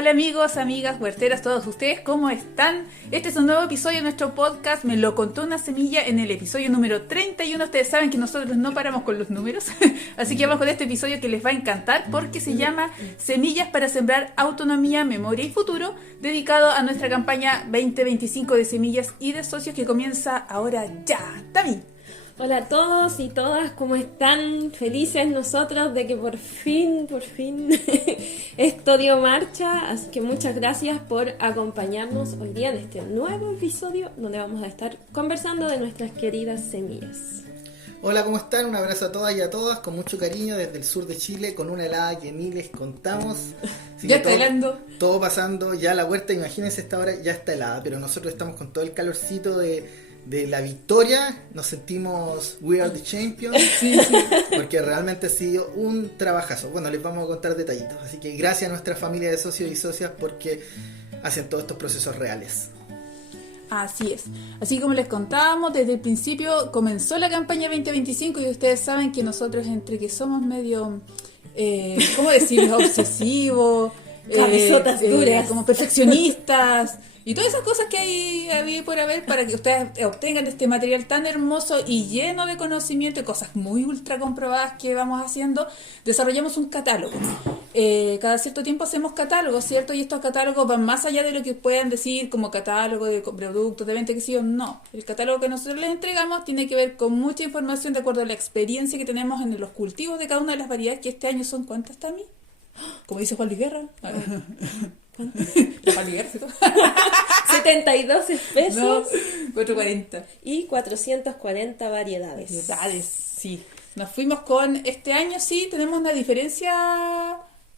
Hola amigos, amigas, huerteras, todos ustedes, ¿cómo están? Este es un nuevo episodio de nuestro podcast, Me lo contó una semilla, en el episodio número 31. Ustedes saben que nosotros no paramos con los números, así que vamos con este episodio que les va a encantar porque se llama Semillas para sembrar autonomía, memoria y futuro, dedicado a nuestra campaña 2025 de semillas y de socios que comienza ahora ya. Tami. Hola a todos y todas, ¿cómo están? Felices nosotros de que por fin esto dio marcha, así que muchas gracias por acompañarnos hoy día en este nuevo episodio donde vamos a estar conversando de nuestras queridas semillas. Hola, ¿cómo están? Un abrazo a todas y a todas, con mucho cariño desde el sur de Chile, con una helada que ni les contamos. Así ya está helando. Todo pasando, ya la huerta, imagínense esta hora, ya está helada, pero nosotros estamos con todo el calorcito de la victoria, nos sentimos we are the champions, sí. Porque realmente ha sido un trabajazo. Bueno, les vamos a contar detallitos, así que gracias a nuestra familia de socios y socias porque hacen todos estos procesos reales. Así es. Así como les contábamos, desde el principio comenzó la campaña 2025 y ustedes saben que nosotros entre que somos medio, ¿cómo decirlo? Obsesivos, cabezotas duras, como perfeccionistas y todas esas cosas que hay por haber para que ustedes obtengan este material tan hermoso y lleno de conocimiento y cosas muy ultra comprobadas que vamos haciendo, desarrollamos un catálogo. Cada cierto tiempo hacemos catálogos, ¿cierto? Y estos catálogos van más allá de lo que puedan decir como catálogo de productos, de venta, que sí o no. El catálogo que nosotros les entregamos tiene que ver con mucha información de acuerdo a la experiencia que tenemos en los cultivos de cada una de las variedades, que este año son, ¿cuántas, Tami? Como dice Juan Luis Guerra. Juan Luis Guerra, ¿cierto? 72 especies. No, 440. Y 440 variedades. Variedades, sí. Nos fuimos con, este año sí, tenemos una diferencia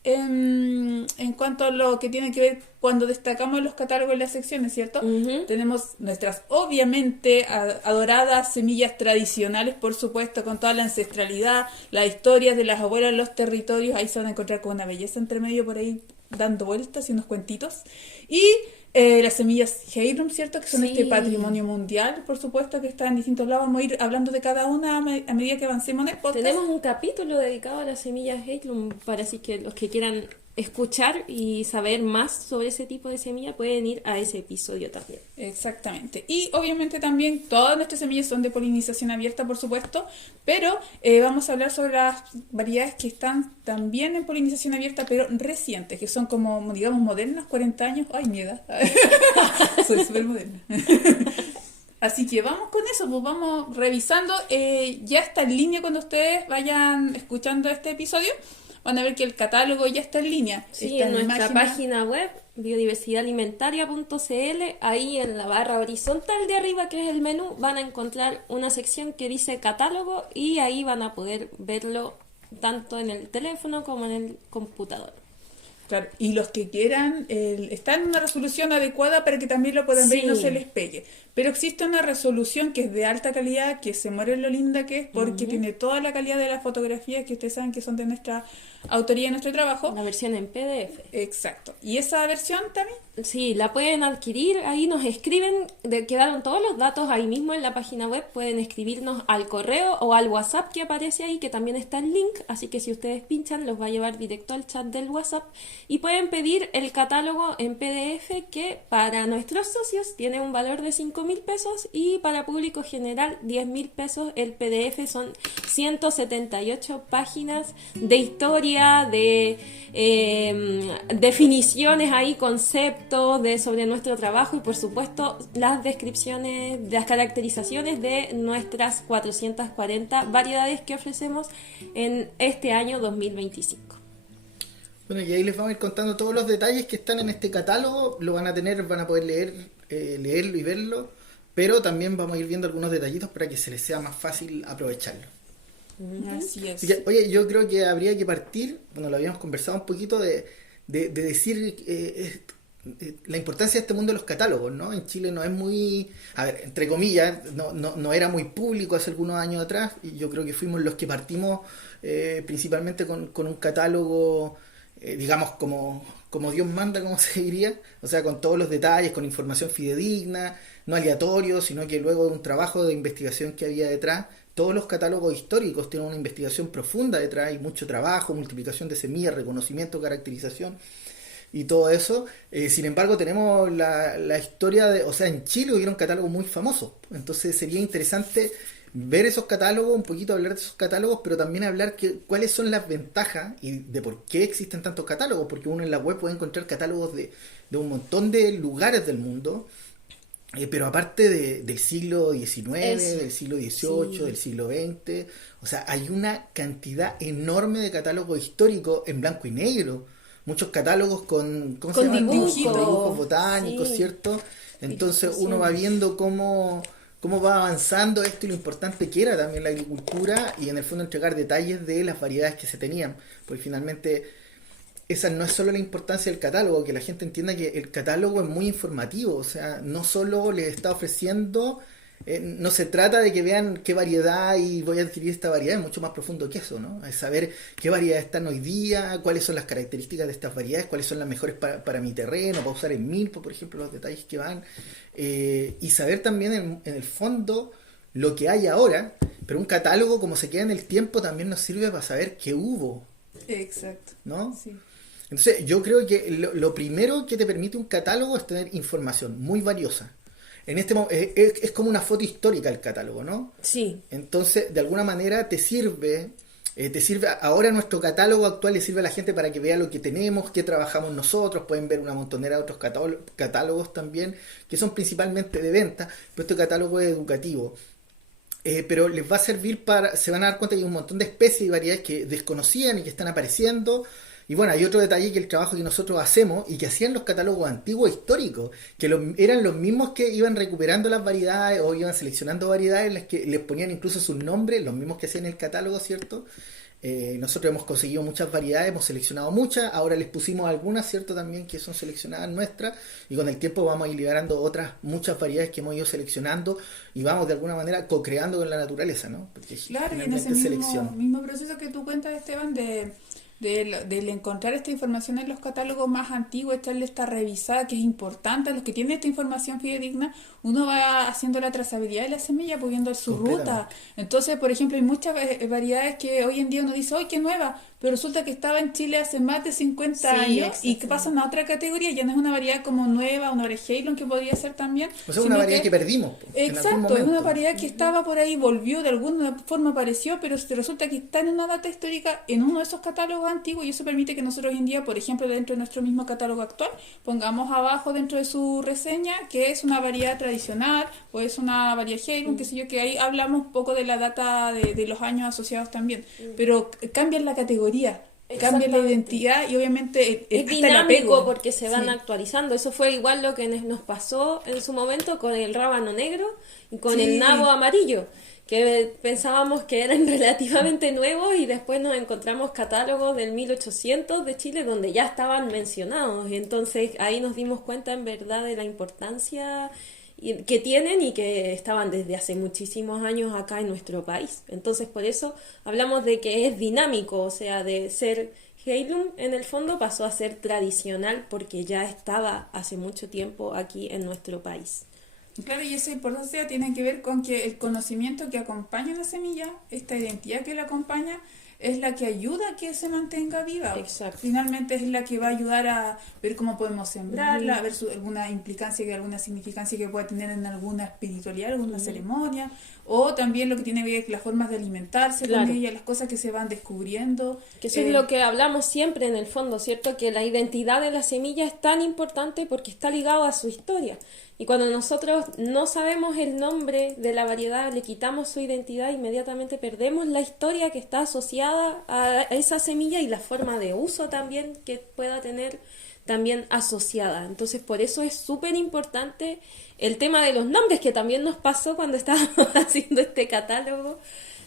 en cuanto a lo que tiene que ver cuando destacamos los catálogos en las secciones, ¿cierto? Uh-huh. Tenemos nuestras, obviamente, adoradas semillas tradicionales, por supuesto, con toda la ancestralidad, las historias de las abuelas en los territorios, ahí se van a encontrar con una belleza entre medio por ahí, dando vueltas y unos cuentitos. Y las semillas Heirloom, ¿cierto? Que son este patrimonio mundial, por supuesto, que está en distintos lados. Vamos a ir hablando de cada una a medida que avancemos en el podcast. Tenemos un capítulo dedicado a las semillas Heirloom para así que los que quieran escuchar y saber más sobre ese tipo de semilla pueden ir a ese episodio también. Exactamente. Y obviamente también todas nuestras semillas son de polinización abierta, por supuesto, pero vamos a hablar sobre las variedades que están también en polinización abierta, pero recientes, que son como, digamos, modernas, 40 años. ¡Ay, mi edad! Soy súper moderna. Así que vamos con eso, pues vamos revisando. Ya está en línea cuando ustedes vayan escuchando este episodio. Van a ver que el catálogo ya está en línea. Sí, está en nuestra página web, biodiversidadalimentaria.cl, ahí en la barra horizontal de arriba, que es el menú, van a encontrar una sección que dice catálogo y ahí van a poder verlo tanto en el teléfono como en el computador. Claro, y los que quieran, está en una resolución adecuada para que también lo puedan ver y no se les pegue. Pero existe una resolución que es de alta calidad, que se muere lo linda que es, porque tiene toda la calidad de las fotografías que ustedes saben que son de nuestra autoría y nuestro trabajo. La versión en PDF. Exacto. ¿Y esa versión también? Sí, la pueden adquirir, ahí nos escriben, quedaron todos los datos ahí mismo en la página web, pueden escribirnos al correo o al WhatsApp que aparece ahí, que también está el link, así que si ustedes pinchan los va a llevar directo al chat del WhatsApp y pueden pedir el catálogo en PDF que para nuestros socios tiene un valor de 5.000 pesos y para público general 10.000 pesos. El PDF son 178 páginas de historia, de definiciones ahí, conceptos sobre nuestro trabajo y por supuesto las descripciones, las caracterizaciones de nuestras 440 variedades que ofrecemos en este año 2025. Bueno, y ahí les vamos a ir contando todos los detalles que están en este catálogo, lo van a poder leerlo y verlo, pero también vamos a ir viendo algunos detallitos para que se les sea más fácil aprovecharlo. Así es. Oye, yo creo que habría que partir, bueno, lo habíamos conversado un poquito de decir la importancia de este mundo de los catálogos, ¿no? En Chile no es muy, a ver, entre comillas, no era muy público hace algunos años atrás, y yo creo que fuimos los que partimos principalmente con un catálogo, digamos, como Dios manda, como se diría, o sea, con todos los detalles, con información fidedigna, no aleatorio, sino que luego de un trabajo de investigación que había detrás. Todos los catálogos históricos tienen una investigación profunda detrás y mucho trabajo, multiplicación de semillas, reconocimiento, caracterización. y todo eso. Sin embargo, tenemos la historia de, o sea, en Chile hubieron catálogos muy famosos. Entonces sería interesante ver esos catálogos, un poquito hablar de esos catálogos, pero también hablar cuáles son las ventajas y de por qué existen tantos catálogos, porque uno en la web puede encontrar catálogos de un montón de lugares del mundo, pero aparte del siglo XIX, del siglo XVIII, Sí. del siglo XX, o sea, hay una cantidad enorme de catálogos históricos en blanco y negro, muchos catálogos con, ¿cómo Con se llaman? dibujos. Con dibujos botánicos, Sí. ¿cierto? Entonces uno va viendo cómo va avanzando esto y lo importante que era también la agricultura y en el fondo entregar detalles de las variedades que se tenían, porque finalmente esa no es solo la importancia del catálogo, que la gente entienda que el catálogo es muy informativo, o sea, no solo les está ofreciendo, no se trata de que vean qué variedad y voy a adquirir esta variedad, es mucho más profundo que eso, ¿no? Es saber qué variedades están hoy día, cuáles son las características de estas variedades, cuáles son las mejores para mi terreno, para usar el milpo, por ejemplo, los detalles que van, y saber también en el fondo lo que hay ahora, pero un catálogo como se queda en el tiempo también nos sirve para saber qué hubo, Exacto. ¿no? Sí. Entonces, yo creo que lo primero que te permite un catálogo es tener información muy valiosa. Es como una foto histórica el catálogo, ¿no? Sí. Entonces, de alguna manera te sirve, ahora nuestro catálogo actual le sirve a la gente para que vea lo que tenemos, qué trabajamos nosotros, pueden ver una montonera de otros catálogos también, que son principalmente de venta, pero este catálogo es educativo. Pero les va a servir se van a dar cuenta que hay un montón de especies y variedades que desconocían y que están apareciendo. Y bueno, hay otro detalle que el trabajo que nosotros hacemos y que hacían los catálogos antiguos históricos, que eran los mismos que iban recuperando las variedades o iban seleccionando variedades, en las que les ponían incluso sus nombres, los mismos que hacían el catálogo, ¿cierto? Nosotros hemos conseguido muchas variedades, hemos seleccionado muchas, ahora les pusimos algunas, ¿cierto? También que son seleccionadas nuestras, y con el tiempo vamos a ir liberando otras muchas variedades que hemos ido seleccionando y vamos de alguna manera co-creando con la naturaleza, ¿no? Porque Claro, y en finalmente ese es mismo, selección. mismo proceso que tú cuentas, Esteban, del encontrar esta información en los catálogos más antiguos, echarle esta revisada que es importante, a los que tienen esta información fidedigna, uno va haciendo la trazabilidad de la semilla, pues viendo su ruta. Entonces, por ejemplo, hay muchas variedades que hoy en día uno dice, ¡ay, qué nueva! Pero resulta que estaba en Chile hace más de 50 años y que pasan a otra categoría, ya no es una variedad como nueva, una variedad Heilong que podría ser también. O sea, una variedad que perdimos. Exacto, es una variedad que estaba por ahí, volvió, de alguna forma apareció, pero resulta que está en una data histórica en uno de esos catálogos antiguos y eso permite que nosotros hoy en día, por ejemplo, dentro de nuestro mismo catálogo actual, pongamos abajo dentro de su reseña que es una variedad tradicional o es una variedad Heilong, qué sé yo, que ahí hablamos un poco de la data de los años asociados también, pero cambian la categoría. Cambia la identidad y obviamente es hasta dinámico el apego. porque se van Sí. actualizando. Eso fue igual lo que nos pasó en su momento con el rábano negro y con Sí. el nabo amarillo, que pensábamos que eran relativamente nuevos y después nos encontramos catálogos del 1800 de Chile donde ya estaban mencionados. Entonces ahí nos dimos cuenta en verdad de la importancia que tienen y que estaban desde hace muchísimos años acá en nuestro país. Entonces por eso hablamos de que es dinámico, o sea, de ser Heilung en el fondo pasó a ser tradicional porque ya estaba hace mucho tiempo aquí en nuestro país. Claro, y esa importancia tiene que ver con que el conocimiento que acompaña a la semilla, esta identidad que la acompaña, es la que ayuda a que se mantenga viva. Exacto. Finalmente es la que va a ayudar a ver cómo podemos sembrarla, a ver alguna implicancia, alguna significancia que pueda tener en alguna espiritualidad, alguna ceremonia, o también lo que tiene que ver con las formas de alimentarse Claro. con ella, las cosas que se van descubriendo. Que eso es lo que hablamos siempre en el fondo, ¿cierto? Que la identidad de la semilla es tan importante porque está ligado a su historia. Y cuando nosotros no sabemos el nombre de la variedad, le quitamos su identidad, inmediatamente perdemos la historia que está asociada a esa semilla y la forma de uso también que pueda tener también asociada. Entonces, por eso es súper importante el tema de los nombres, que también nos pasó cuando estábamos haciendo este catálogo,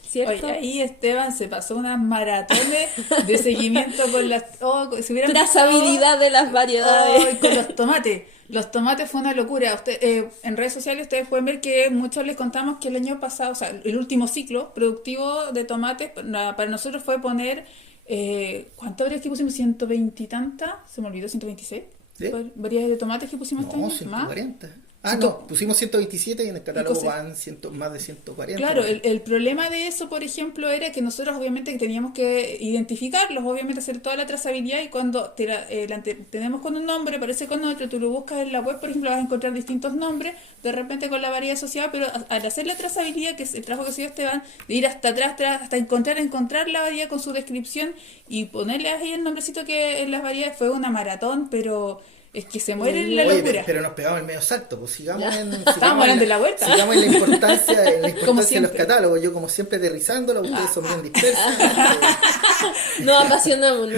¿cierto? Oye, ahí Esteban se pasó unas maratones de seguimiento con las... Trazabilidad de las variedades. Con los tomates. Los tomates fue una locura. En redes sociales ustedes pueden ver que muchos les contamos que el año pasado, o sea, el último ciclo productivo de tomates para nosotros fue poner... ¿cuántas variedades que pusimos? 120 y tantas. Se me olvidó, 126. ¿Sí? Variedades de tomates que pusimos este No, año. 140. No, pusimos 127 y en el catálogo cose- van más de 140. Claro, el problema de eso, por ejemplo, era que nosotros obviamente teníamos que identificarlos, obviamente hacer toda la trazabilidad y cuando tenemos con un nombre, aparece con otro, tú lo buscas en la web, por ejemplo, vas a encontrar distintos nombres, de repente con la variedad asociada, pero al hacer la trazabilidad, que es el trabajo que se dio Esteban, de ir hasta atrás, hasta encontrar la variedad con su descripción y ponerle ahí el nombrecito que en las variedades fue una maratón, pero... Es que se muere en la Oye, locura. pero nos pegamos el medio salto, pues sigamos Estábamos hablando de la vuelta. Sigamos en la importancia, Como de los siempre. catálogos. Yo como siempre aterrizándolo, ustedes son bien dispersos. Nos apasionamos.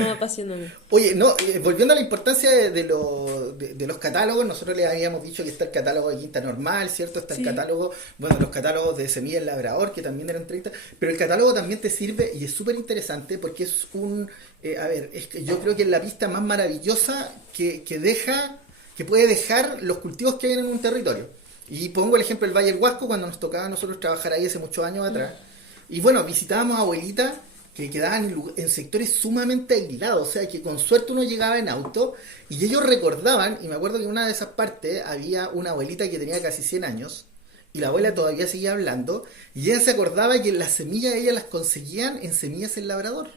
Oye, no, volviendo a la importancia de los catálogos, nosotros les habíamos dicho que está el catálogo de Quinta Normal, ¿cierto? Está el catálogo, los catálogos de Semilla del Labrador, que también eran 30, pero el catálogo también te sirve y es súper interesante porque es es que yo creo que es la pista más maravillosa que puede dejar los cultivos que hay en un territorio. Y pongo el ejemplo del Valle del Huasco, cuando nos tocaba a nosotros trabajar ahí hace muchos años atrás. Y bueno, visitábamos abuelitas que quedaban en sectores sumamente aislados, o sea que con suerte uno llegaba en auto y ellos recordaban, y me acuerdo que en una de esas partes había una abuelita que tenía casi 100 años y la abuela todavía seguía hablando y ella se acordaba que las semillas ellas las conseguían en Semillas El Labrador.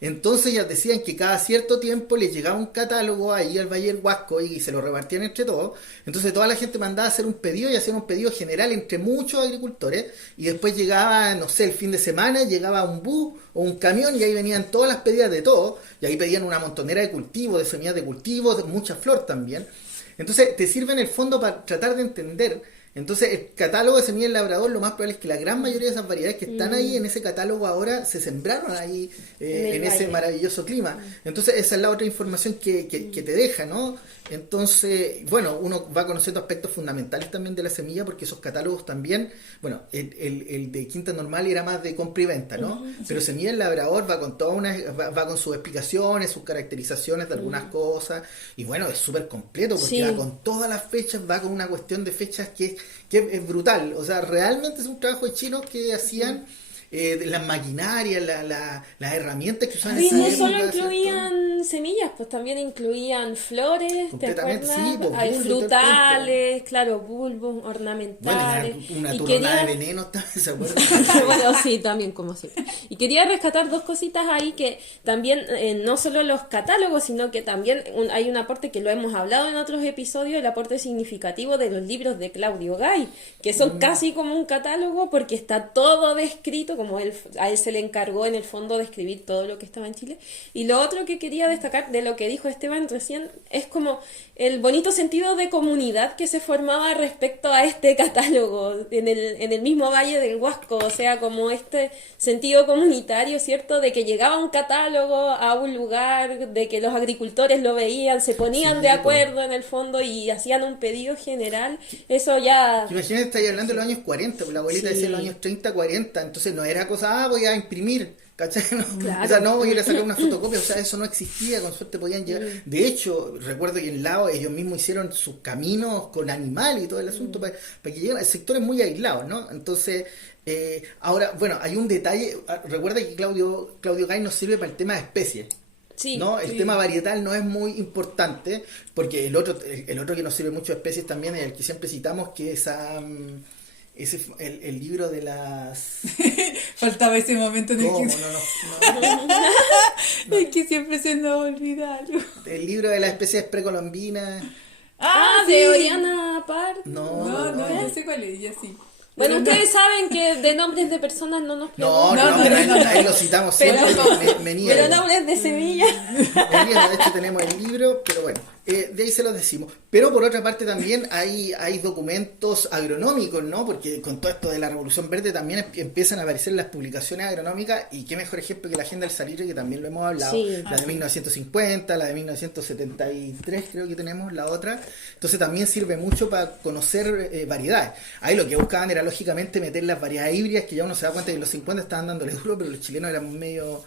Entonces ellas decían que cada cierto tiempo les llegaba un catálogo ahí al Valle del Huasco y se lo repartían entre todos. Entonces toda la gente mandaba a hacer un pedido y hacían un pedido general entre muchos agricultores y después llegaba, no sé, el fin de semana llegaba un bus o un camión y ahí venían todas las pedidas de todo y ahí pedían una montonera de cultivos, de semillas de cultivos, de mucha flor también. Entonces te sirve en el fondo para tratar de entender. Entonces el catálogo de Semilla del Labrador, lo más probable es que la gran mayoría de esas variedades que están ahí en ese catálogo ahora se sembraron ahí en ese maravilloso clima. Entonces esa es la otra información que te deja, ¿no? Entonces, bueno, uno va conociendo aspectos fundamentales también de la semilla porque esos catálogos también, bueno, el de Quinta Normal era más de compra y venta, ¿no? Pero Semilla del Labrador va con va con sus explicaciones, sus caracterizaciones de algunas cosas y bueno, es súper completo porque va con todas las fechas, va con una cuestión de fechas que es brutal, o sea, realmente es un trabajo de chinos que hacían las maquinarias, las herramientas que usaban en Y esa no época, solo ¿cierto? incluían semillas, pues también incluían flores, ¿te Completamente, acuerdas? sí, pues, Hay bulbos, frutales, claro, bulbos Bueno, ornamentales. una Y turonada quería... de veneno también, ¿se acuerdan? Bueno, sí, también como siempre. Y quería rescatar dos cositas ahí que también, no solo los catálogos, sino que también hay un aporte que lo hemos hablado en otros episodios, el aporte significativo de los libros de Claudio Gay, que son casi como un catálogo porque está todo descrito, como a él se le encargó en el fondo de escribir todo lo que estaba en Chile. Y lo otro que quería destacar de lo que dijo Esteban recién es como el bonito sentido de comunidad que se formaba respecto a este catálogo en el mismo Valle del Huasco, o sea, como este sentido comunitario, ¿cierto? De que llegaba un catálogo a un lugar, de que los agricultores lo veían, se ponían de acuerdo en el fondo y hacían un pedido general. Eso ya... Imagínate, estáis hablando de los años 40, pues la abuelita decía los años 30, 40, entonces no era cosa, voy a imprimir, ¿cachai? No, Claro. o sea, no voy a ir a sacar una fotocopia, o sea, eso no existía, con suerte podían llegar. De hecho, recuerdo que en Laos ellos mismos hicieron sus caminos con animales y todo el asunto para que lleguen a sectores muy aislados, ¿no? Entonces, ahora, bueno, hay un detalle, recuerda que Claudio Gay nos sirve para el tema de especies. Sí, ¿no? El tema varietal no es muy importante porque el otro que nos sirve mucho de especies también es el que siempre citamos, que es el libro de las... Faltaba ese momento en el ¿Cómo? que... No. Es que siempre se nos olvida algo. El libro de las especies precolombinas. de Oriana Park. No, ya sé cuál es, ya sí. Bueno, Pero ustedes saben que de nombres de personas no nos No, preguntan. ahí lo citamos siempre. Me niego. Pero nombres de semilla. De hecho tenemos el libro, pero bueno, de ahí se los decimos. Pero por otra parte también hay documentos agronómicos, ¿no? Porque con todo esto de la Revolución Verde también empiezan a aparecer las publicaciones agronómicas y qué mejor ejemplo que la Agenda del Salitre, que también lo hemos hablado. Sí. La de 1950, la de 1973 creo que tenemos, la otra. Entonces también sirve mucho para conocer variedades. Ahí lo que buscaban era lógicamente meter las variedades híbridas, que ya uno se da cuenta que en los 50 estaban dándole duro, pero los chilenos eran medio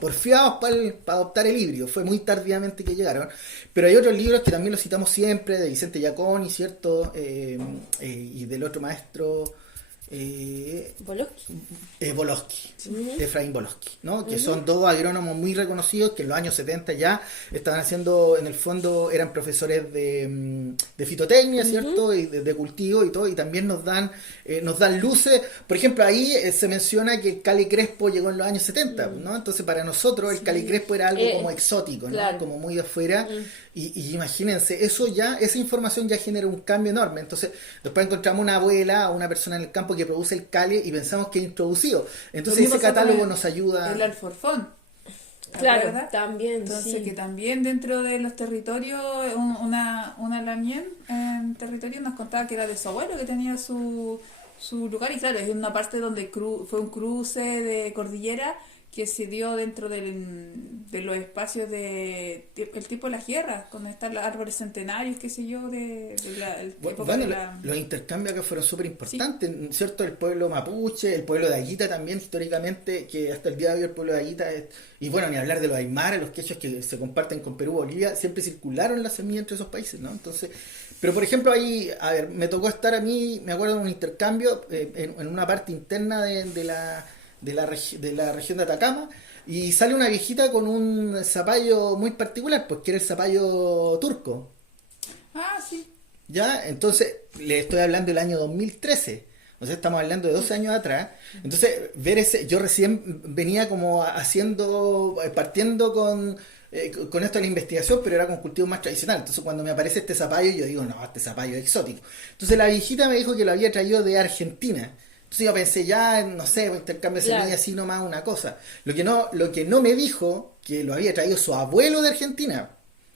porfiados para adoptar el híbrido. Fue muy tardíamente que llegaron, pero hay otros libros que también los citamos siempre, de Vicente Giaconi, ¿cierto? Y del otro maestro, Voloski. Efraín Voloski, ¿no? Que son dos agrónomos muy reconocidos que en los años 70 ya estaban haciendo, en el fondo eran profesores de fitotecnia, ¿cierto? Y de cultivo y todo, y también nos dan luces. Por ejemplo, ahí se menciona que el Cali Crespo llegó en los años 70, ¿no? Entonces para nosotros el Cali Crespo era algo como exótico, ¿no? Claro. Como muy de afuera. Y imagínense, esa información ya genera un cambio enorme. Entonces, después encontramos una abuela o una persona en el campo que produce el cali y pensamos que es introducido. Entonces, ese catálogo nos ayuda. El alforfón. Claro, ¿verdad? también. Entonces, sí. que también dentro de los territorios, una lamien en territorio nos contaba que era de su abuelo, que tenía su lugar. Y claro, es una parte donde fue un cruce de cordillera que se dio dentro de los espacios el tipo de las guerras, con estar los árboles centenarios, qué sé yo, los intercambios acá fueron súper importantes, ¿cierto? El pueblo mapuche, el pueblo de Aguita también, históricamente, que hasta el día de hoy el pueblo de Aguita y bueno, ni hablar de los aymaras, los quechos que se comparten con Perú, Bolivia, siempre circularon las semillas entre esos países, ¿no? Entonces, pero por ejemplo ahí, a ver, me tocó estar a mí, me acuerdo de un intercambio en una parte interna de la región de Atacama, y sale una viejita con un zapallo muy particular, pues que era el zapallo turco. Ah, sí. Ya, entonces le estoy hablando del año 2013. O sea, estamos hablando de 12 años atrás. Entonces, yo recién venía como partiendo con esto de la investigación, pero era con cultivo más tradicional. Entonces, cuando me aparece este zapallo, yo digo, no, este zapallo es exótico. Entonces, la viejita me dijo que lo había traído de Argentina. Entonces yo pensé, ya, no sé, intercambio de semillas, así nomás una cosa. Lo que no me dijo, que lo había traído su abuelo de Argentina.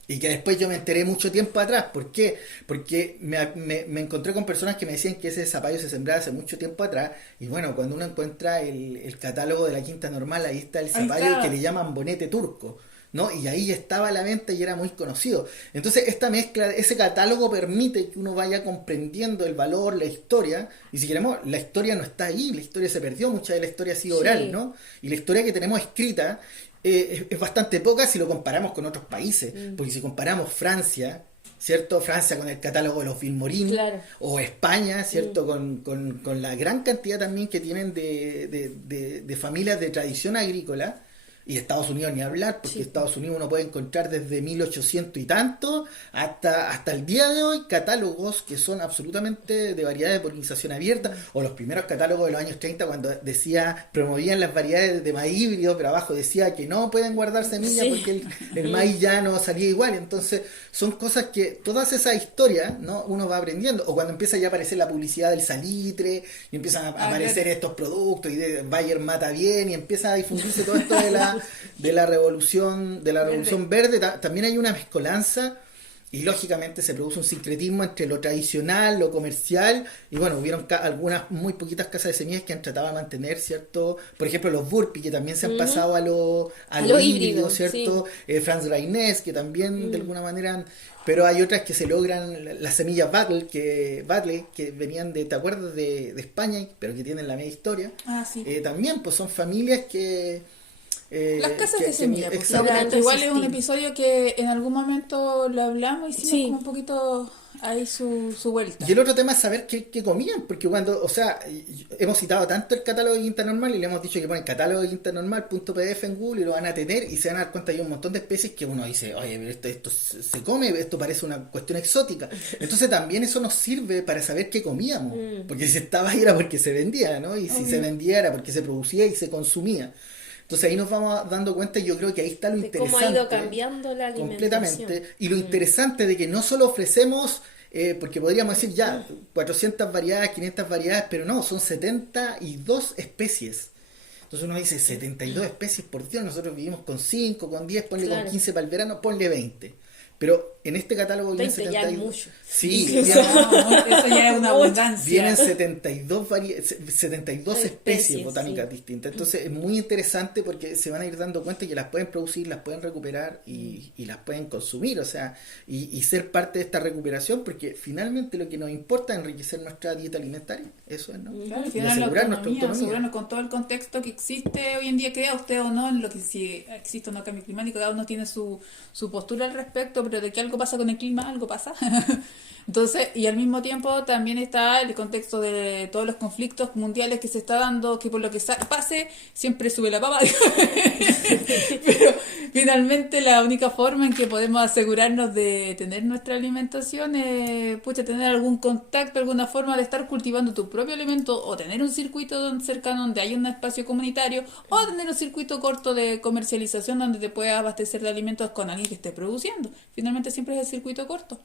Y que después yo me enteré mucho tiempo atrás. ¿Por qué? Porque me encontré con personas que me decían que ese zapallo se sembraba hace mucho tiempo atrás. Y bueno, cuando uno encuentra el catálogo de la Quinta Normal, ahí está el zapallo que le llaman bonete turco, ¿no? Y ahí estaba a la venta y era muy conocido. Entonces esta mezcla, ese catálogo permite que uno vaya comprendiendo el valor, la historia. Y si queremos, la historia no está ahí, la historia se perdió, mucha de la historia ha sido oral, ¿no? Y la historia que tenemos escrita es bastante poca si lo comparamos con otros países, porque si comparamos Francia, ¿cierto? Francia con el catálogo de los Vilmorín, o España, ¿cierto? Con la gran cantidad también que tienen de familias de tradición agrícola, y Estados Unidos ni hablar, porque Estados Unidos uno puede encontrar desde 1800 y tanto hasta el día de hoy catálogos que son absolutamente de variedades de polinización abierta, o los primeros catálogos de los años 30 cuando promovían las variedades de maíz híbrido, pero abajo decía que no pueden guardar semillas porque el maíz ya no salía igual. Entonces son cosas que todas esas historias, ¿no? Uno va aprendiendo, o cuando empieza ya a aparecer la publicidad del salitre y empiezan a aparecer estos productos y Bayer mata bien y empieza a difundirse todo esto de la revolución verde. También hay una mezcolanza y lógicamente se produce un sincretismo entre lo tradicional, lo comercial, y bueno, hubieron algunas muy poquitas casas de semillas que han tratado de mantener, ¿cierto? Por ejemplo, los Burpee, que también se han pasado a lo híbrido, ¿cierto? Franz Reines, que también de alguna manera pero hay otras que se logran, las semillas Battle, que venían ¿te acuerdas? De España, pero que tienen la media historia. También, pues son familias que las casas de semillas, igual es un episodio que en algún momento lo hablamos y hicimos como un poquito ahí su vuelta. Y el otro tema es saber qué comían, porque cuando, o sea, hemos citado tanto el catálogo de Quinta Normal y le hemos dicho que ponen catálogo de Quinta Normal.pdf en Google y lo van a tener y se van a dar cuenta que hay un montón de especies que uno dice, oye, pero esto se come, esto parece una cuestión exótica. Entonces también eso nos sirve para saber qué comíamos, porque si estaba ahí era porque se vendía, ¿no? Y si se vendía era porque se producía y se consumía. Entonces ahí nos vamos dando cuenta y yo creo que ahí está lo interesante. Cómo ha ido cambiando la alimentación. Completamente. Y lo interesante de que no solo ofrecemos, porque podríamos decir ya 400 variedades, 500 variedades, pero no, son 72 especies. Entonces uno dice 72 especies, por Dios, nosotros vivimos con 5, con 10, ponle con 15 para el verano, ponle 20. Pero en este catálogo vienen 20 ya es mucho. Sí, eso ya es una abundancia. Vienen 72 especies botánicas distintas. Entonces es muy interesante porque se van a ir dando cuenta que las pueden producir, las pueden recuperar y las pueden consumir, o sea, y ser parte de esta recuperación, porque finalmente lo que nos importa es enriquecer nuestra dieta alimentaria. Eso es, ¿no? Claro, al final asegurar nuestra autonomía. Asegurarnos con todo el contexto que existe hoy en día, crea usted o no, en lo que si existe o no cambio climático, cada uno tiene su postura al respecto, pero de que algo pasa con el clima, algo pasa. Entonces, y al mismo tiempo también está el contexto de todos los conflictos mundiales que se está dando, que por lo que pase, siempre sube la papa. Pero finalmente la única forma en que podemos asegurarnos de tener nuestra alimentación es, tener algún contacto, alguna forma de estar cultivando tu propio alimento, o tener un circuito cercano donde hay un espacio comunitario, o tener un circuito corto de comercialización donde te puedas abastecer de alimentos con alguien que esté produciendo. Finalmente siempre es el circuito corto.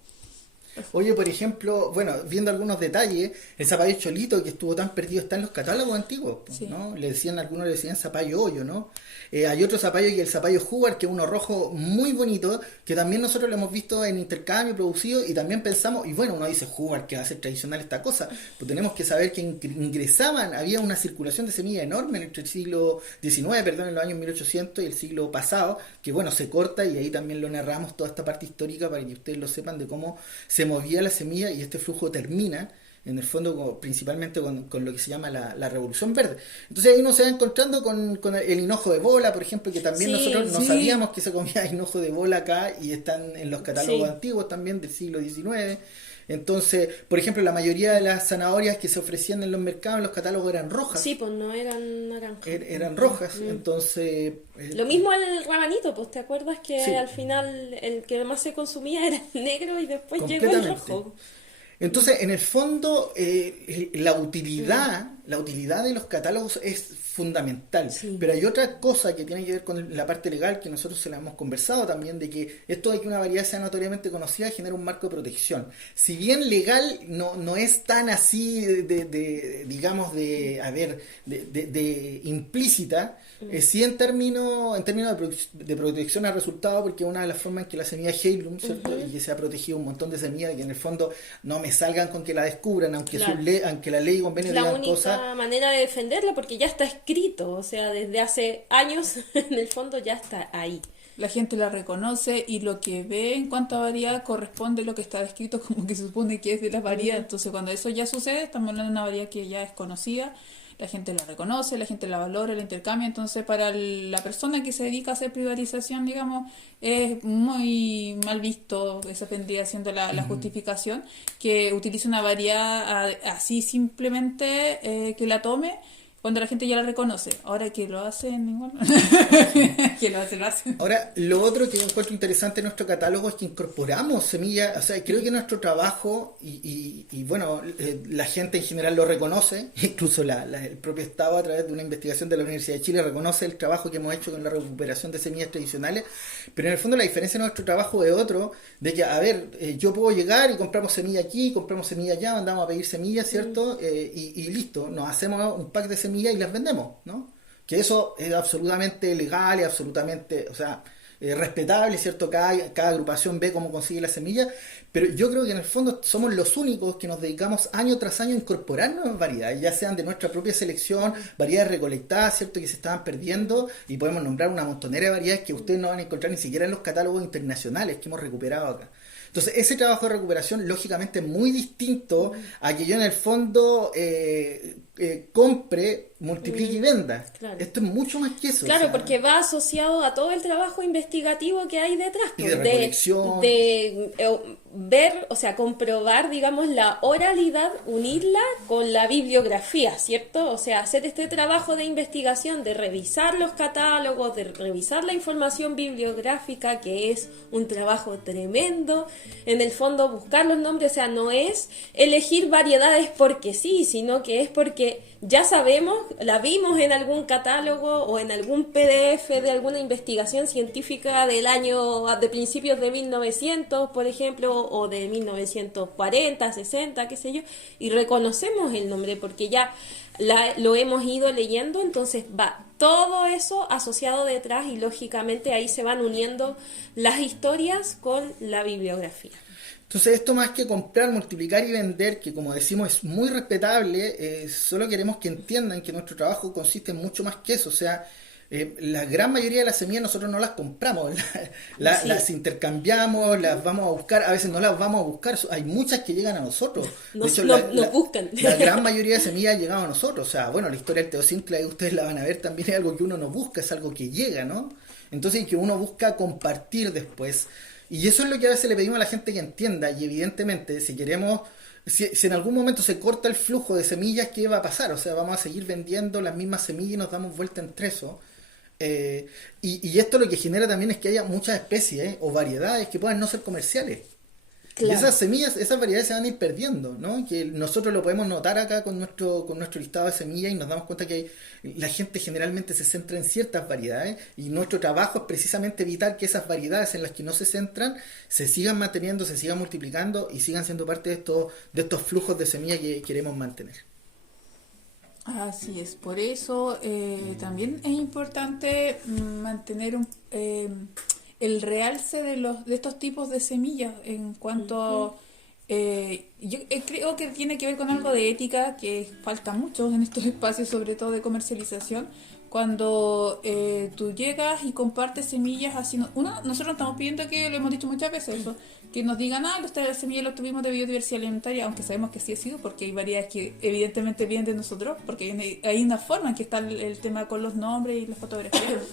Oye, por ejemplo, bueno, viendo algunos detalles, el zapallo cholito que estuvo tan perdido está en los catálogos antiguos, Sí. ¿no? Algunos le decían zapallo hoyo, ¿no? Hay otro zapallo y el zapallo jugar, que es uno rojo muy bonito, que también nosotros lo hemos visto en intercambio, producido, y también pensamos, y bueno, uno dice jugar, que va a ser tradicional esta cosa, pues tenemos que saber que ingresaban, había una circulación de semillas enorme entre el siglo XIX, perdón, en los años 1800 y el siglo pasado, que bueno, se corta, y ahí también lo narramos toda esta parte histórica para que ustedes lo sepan de cómo se movía la semilla, y este flujo termina en el fondo principalmente con lo que se llama la revolución verde. Entonces ahí uno se va encontrando con el hinojo de bola, por ejemplo, que también nosotros no sabíamos que se comía hinojo de bola acá, y están en los catálogos antiguos también del siglo XIX. Entonces, por ejemplo, la mayoría de las zanahorias que se ofrecían en los mercados, en los catálogos, eran rojas. Sí, pues no eran naranjas. Eran rojas, entonces... Lo mismo el rabanito, pues te acuerdas que al final el que más se consumía era el negro y después llegó el rojo. Entonces, en el fondo, la utilidad de los catálogos es fundamental. Sí. Pero hay otra cosa que tiene que ver con la parte legal, que nosotros se la hemos conversado también, de que esto de que una variedad sea notoriamente conocida genera un marco de protección. Si bien legal no es tan así digamos, de implícita, sí en términos de protección al resultado, porque una de las formas en que la semilla Heirloom, ¿cierto? Y que se ha protegido un montón de semillas, que en el fondo no me salgan con que la descubran, aunque aunque la ley y convenio digan cosas. La única manera de defenderla, porque ya está escrito, o sea, desde hace años, en el fondo ya está ahí. La gente la reconoce, y lo que ve en cuanto a variedad corresponde a lo que está descrito, como que se supone que es de las variedades. Entonces, cuando eso ya sucede, estamos hablando de una variedad que ya es conocida, la gente la reconoce, la gente la valora, la intercambia. Entonces, para la persona que se dedica a hacer privatización, digamos, es muy mal visto, esa vendría siendo la justificación, que utilice una variedad así simplemente, que la tome cuando la gente ya la reconoce. Ahora que lo hacen igual, que lo hacen. Ahora, lo otro que yo encuentro interesante en nuestro catálogo es que incorporamos semillas. O sea, creo que nuestro trabajo, y bueno, la gente en general lo reconoce, incluso el propio Estado, a través de una investigación de la Universidad de Chile, reconoce el trabajo que hemos hecho con la recuperación de semillas tradicionales, pero en el fondo la diferencia de nuestro trabajo es otro, de que, a ver, yo puedo llegar y compramos semilla aquí, compramos semilla allá, mandamos a pedir semillas, ¿cierto? Y listo, nos hacemos un pack de semillas y las vendemos, ¿no? Que eso es absolutamente legal, es absolutamente, o sea, respetable, ¿cierto? Cada agrupación ve cómo consigue la semilla, pero yo creo que en el fondo somos los únicos que nos dedicamos año tras año a incorporar nuevas variedades, ya sean de nuestra propia selección, variedades recolectadas, ¿cierto? Que se estaban perdiendo, y podemos nombrar una montonera de variedades que ustedes no van a encontrar ni siquiera en los catálogos internacionales que hemos recuperado acá. Entonces, ese trabajo de recuperación, lógicamente, es muy distinto a que yo en el fondo compre, multiplique y venda. Claro. Esto es mucho más que eso. Claro, o sea, porque va asociado a todo el trabajo investigativo que hay detrás. Y de recolección. Ver, o sea, comprobar, digamos, la oralidad, unirla con la bibliografía, ¿cierto? O sea, hacer este trabajo de investigación, de revisar los catálogos, de revisar la información bibliográfica, que es un trabajo tremendo. En el fondo, buscar los nombres, o sea, no es elegir variedades porque sí, sino que es porque ya sabemos, la vimos en algún catálogo o en algún PDF de alguna investigación científica del año, de principios de 1900, por ejemplo, o de 1940, 60, qué sé yo, y reconocemos el nombre porque ya lo hemos ido leyendo, entonces va todo eso asociado detrás, y lógicamente ahí se van uniendo las historias con la bibliografía. Entonces, esto más que comprar, multiplicar y vender, que como decimos es muy respetable, solo queremos que entiendan que nuestro trabajo consiste en mucho más que eso. O sea, la gran mayoría de las semillas nosotros no las compramos, las intercambiamos, las vamos a buscar, a veces no las vamos a buscar, hay muchas que llegan a nosotros. De hecho, nos buscan. La gran mayoría de semillas ha llegado a nosotros. O sea, bueno, la historia del teocincla, ustedes la van a ver, también es algo que uno no busca, es algo que llega, ¿no? Entonces, que uno busca compartir después. Y eso es lo que a veces le pedimos a la gente que entienda, y evidentemente si queremos, si en algún momento se corta el flujo de semillas, ¿qué va a pasar? O sea, vamos a seguir vendiendo las mismas semillas y nos damos vuelta entre eso. Y esto lo que genera también es que haya muchas especies o variedades que puedan no ser comerciales. Claro. Y esas semillas, esas variedades se van a ir perdiendo, ¿no? Que nosotros lo podemos notar acá con nuestro listado de semillas y nos damos cuenta que la gente generalmente se centra en ciertas variedades y nuestro trabajo es precisamente evitar que esas variedades en las que no se centran se sigan manteniendo, se sigan multiplicando y sigan siendo parte de estos flujos de semillas que queremos mantener. Así es, por eso también es importante mantener el realce de estos tipos de semillas en cuanto yo creo que tiene que ver con algo de ética que falta mucho en estos espacios, sobre todo de comercialización, cuando tú llegas y compartes semillas así. Nosotros estamos pidiendo, que lo hemos dicho muchas veces, eso, que nos digan, las semillas las tuvimos de biodiversidad alimentaria, aunque sabemos que sí ha sido, porque hay variedades que evidentemente vienen de nosotros, porque hay una forma en que está el tema con los nombres y las fotografías.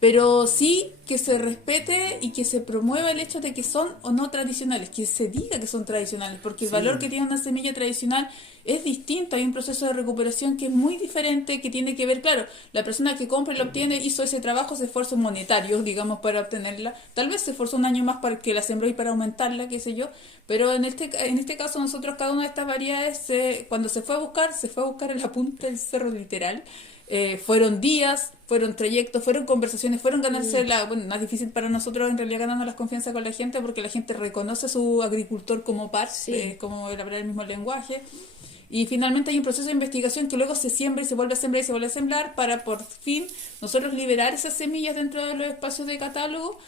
Pero sí que se respete y que se promueva el hecho de que son o no tradicionales, que se diga que son tradicionales, porque el valor que tiene una semilla tradicional es distinto. Hay un proceso de recuperación que es muy diferente, que tiene que ver, claro, la persona que compra y la obtiene hizo ese trabajo, se esfuerzos monetarios, digamos, para obtenerla. Tal vez se esforzó un año más para que la sembró y para aumentarla, qué sé yo, pero en este caso nosotros cada una de estas variedades, cuando se fue a buscar en la punta del cerro literal. Fueron días, fueron trayectos, fueron conversaciones, fueron ganarse bueno, más difícil para nosotros en realidad ganarnos la confianza con la gente, porque la gente reconoce a su agricultor como par, como el hablar el mismo lenguaje, y finalmente hay un proceso de investigación que luego se siembra y se vuelve a sembrar y se vuelve a sembrar para por fin nosotros liberar esas semillas dentro de los espacios de catálogo,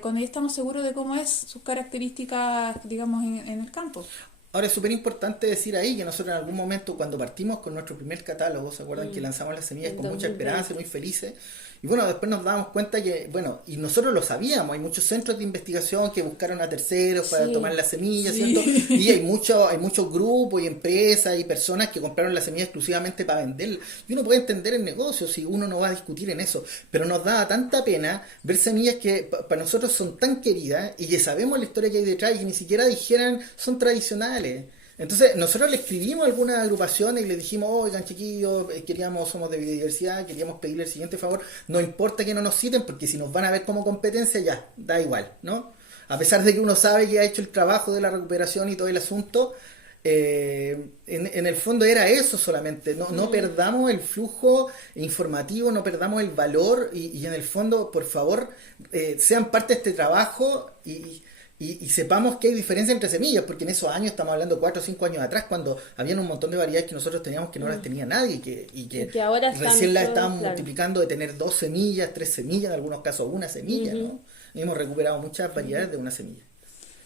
cuando ya estamos seguros de cómo es sus características, digamos, en el campo. Ahora es súper importante decir ahí que nosotros en algún momento, cuando partimos con nuestro primer catálogo, ¿se acuerdan que lanzamos las semillas con mucha esperanza, muy felices? Y bueno, después nos dábamos cuenta que, bueno, y nosotros lo sabíamos, hay muchos centros de investigación que buscaron a terceros para tomar las semillas, ¿cierto? Y hay muchos grupos y empresas y personas que compraron las semillas exclusivamente para venderlas. Y uno puede entender el negocio si uno no va a discutir en eso, pero nos daba tanta pena ver semillas que para nosotros son tan queridas y que sabemos la historia que hay detrás y que ni siquiera dijeran son tradicionales. Entonces, nosotros le escribimos a algunas agrupaciones y les dijimos, oigan chiquillos, somos de biodiversidad, queríamos pedirle el siguiente favor, no importa que no nos citen, porque si nos van a ver como competencia, ya, da igual, ¿no? A pesar de que uno sabe que ha hecho el trabajo de la recuperación y todo el asunto, en el fondo era eso solamente, no perdamos el flujo informativo, no perdamos el valor y en el fondo, por favor, sean parte de este trabajo y sepamos que hay diferencia entre semillas, porque en esos años, estamos hablando 4 o 5 años atrás, cuando habían un montón de variedades que nosotros teníamos que no las tenía nadie y que ahora recién las estaban multiplicando de tener 2 semillas, 3 semillas, en algunos casos una semilla, ¿no? Y hemos recuperado muchas variedades de una semilla.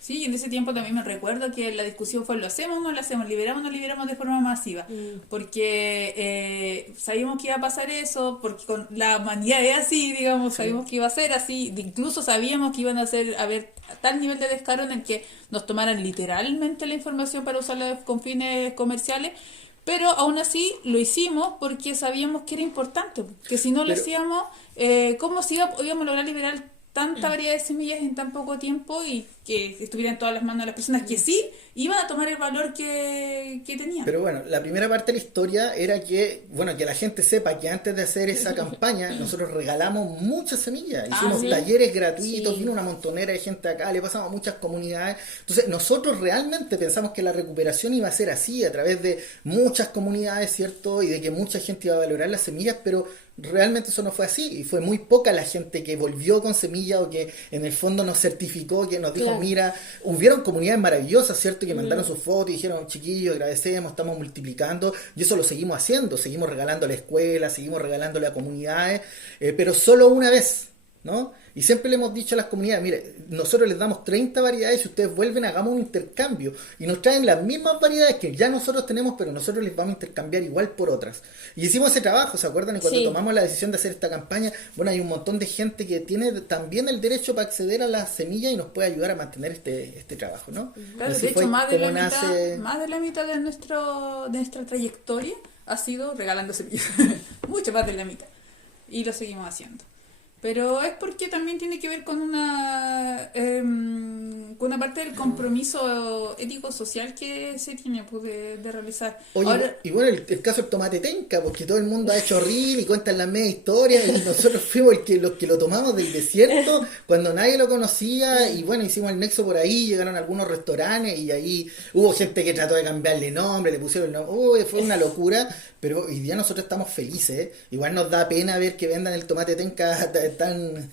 Sí, y en ese tiempo también me recuerdo que la discusión fue: ¿lo hacemos o no lo hacemos? ¿Liberamos o no liberamos de forma masiva? Porque sabíamos que iba a pasar eso, porque con la humanidad es así, digamos, sabíamos que iba a ser así, incluso sabíamos que iban a haber tal nivel de descaro en el que nos tomaran literalmente la información para usarla con fines comerciales. Pero aún así lo hicimos porque sabíamos que era importante, que si no lo hacíamos, ¿cómo íbamos a lograr liberar tanta variedad de semillas en tan poco tiempo y que estuvieran en todas las manos de las personas que sí iban a tomar el valor que tenían? Pero bueno, la primera parte de la historia era que la gente sepa que antes de hacer esa campaña nosotros regalamos muchas semillas, hicimos talleres gratuitos, vino una montonera de gente acá, le pasamos a muchas comunidades. Entonces nosotros realmente pensamos que la recuperación iba a ser así, a través de muchas comunidades, ¿cierto? Y de que mucha gente iba a valorar las semillas, pero realmente eso no fue así, y fue muy poca la gente que volvió con semilla o que en el fondo nos certificó, que nos dijo, mira, hubieron comunidades maravillosas, ¿cierto? Que mandaron sus fotos y dijeron, chiquillos, agradecemos, estamos multiplicando, y eso lo seguimos haciendo, seguimos regalando a la escuela, seguimos regalándole a comunidades, pero solo una vez, ¿no? Y siempre le hemos dicho a las comunidades, mire, nosotros les damos 30 variedades, si ustedes vuelven hagamos un intercambio y nos traen las mismas variedades que ya nosotros tenemos, pero nosotros les vamos a intercambiar igual por otras. Y hicimos ese trabajo, ¿se acuerdan? Y cuando tomamos la decisión de hacer esta campaña, bueno, hay un montón de gente que tiene también el derecho para acceder a las semillas y nos puede ayudar a mantener este trabajo, ¿no? Claro, de hecho, más de la mitad de nuestra trayectoria ha sido regalando semillas. Mucho más de la mitad. Y lo seguimos haciendo. Pero es porque también tiene que ver con una parte del compromiso ético-social que se tiene pues, de realizar. Oye, Ahora, y bueno, el caso del tomate tenca, porque todo el mundo ha hecho reel y cuentan las medias historias, y nosotros fuimos los que lo tomamos del desierto cuando nadie lo conocía, y bueno, hicimos el nexo por ahí, llegaron algunos restaurantes, y ahí hubo gente que trató de cambiarle nombre, le pusieron el nombre, fue una locura, pero hoy día nosotros estamos felices, ¿eh? Igual nos da pena ver que vendan el tomate tenca tan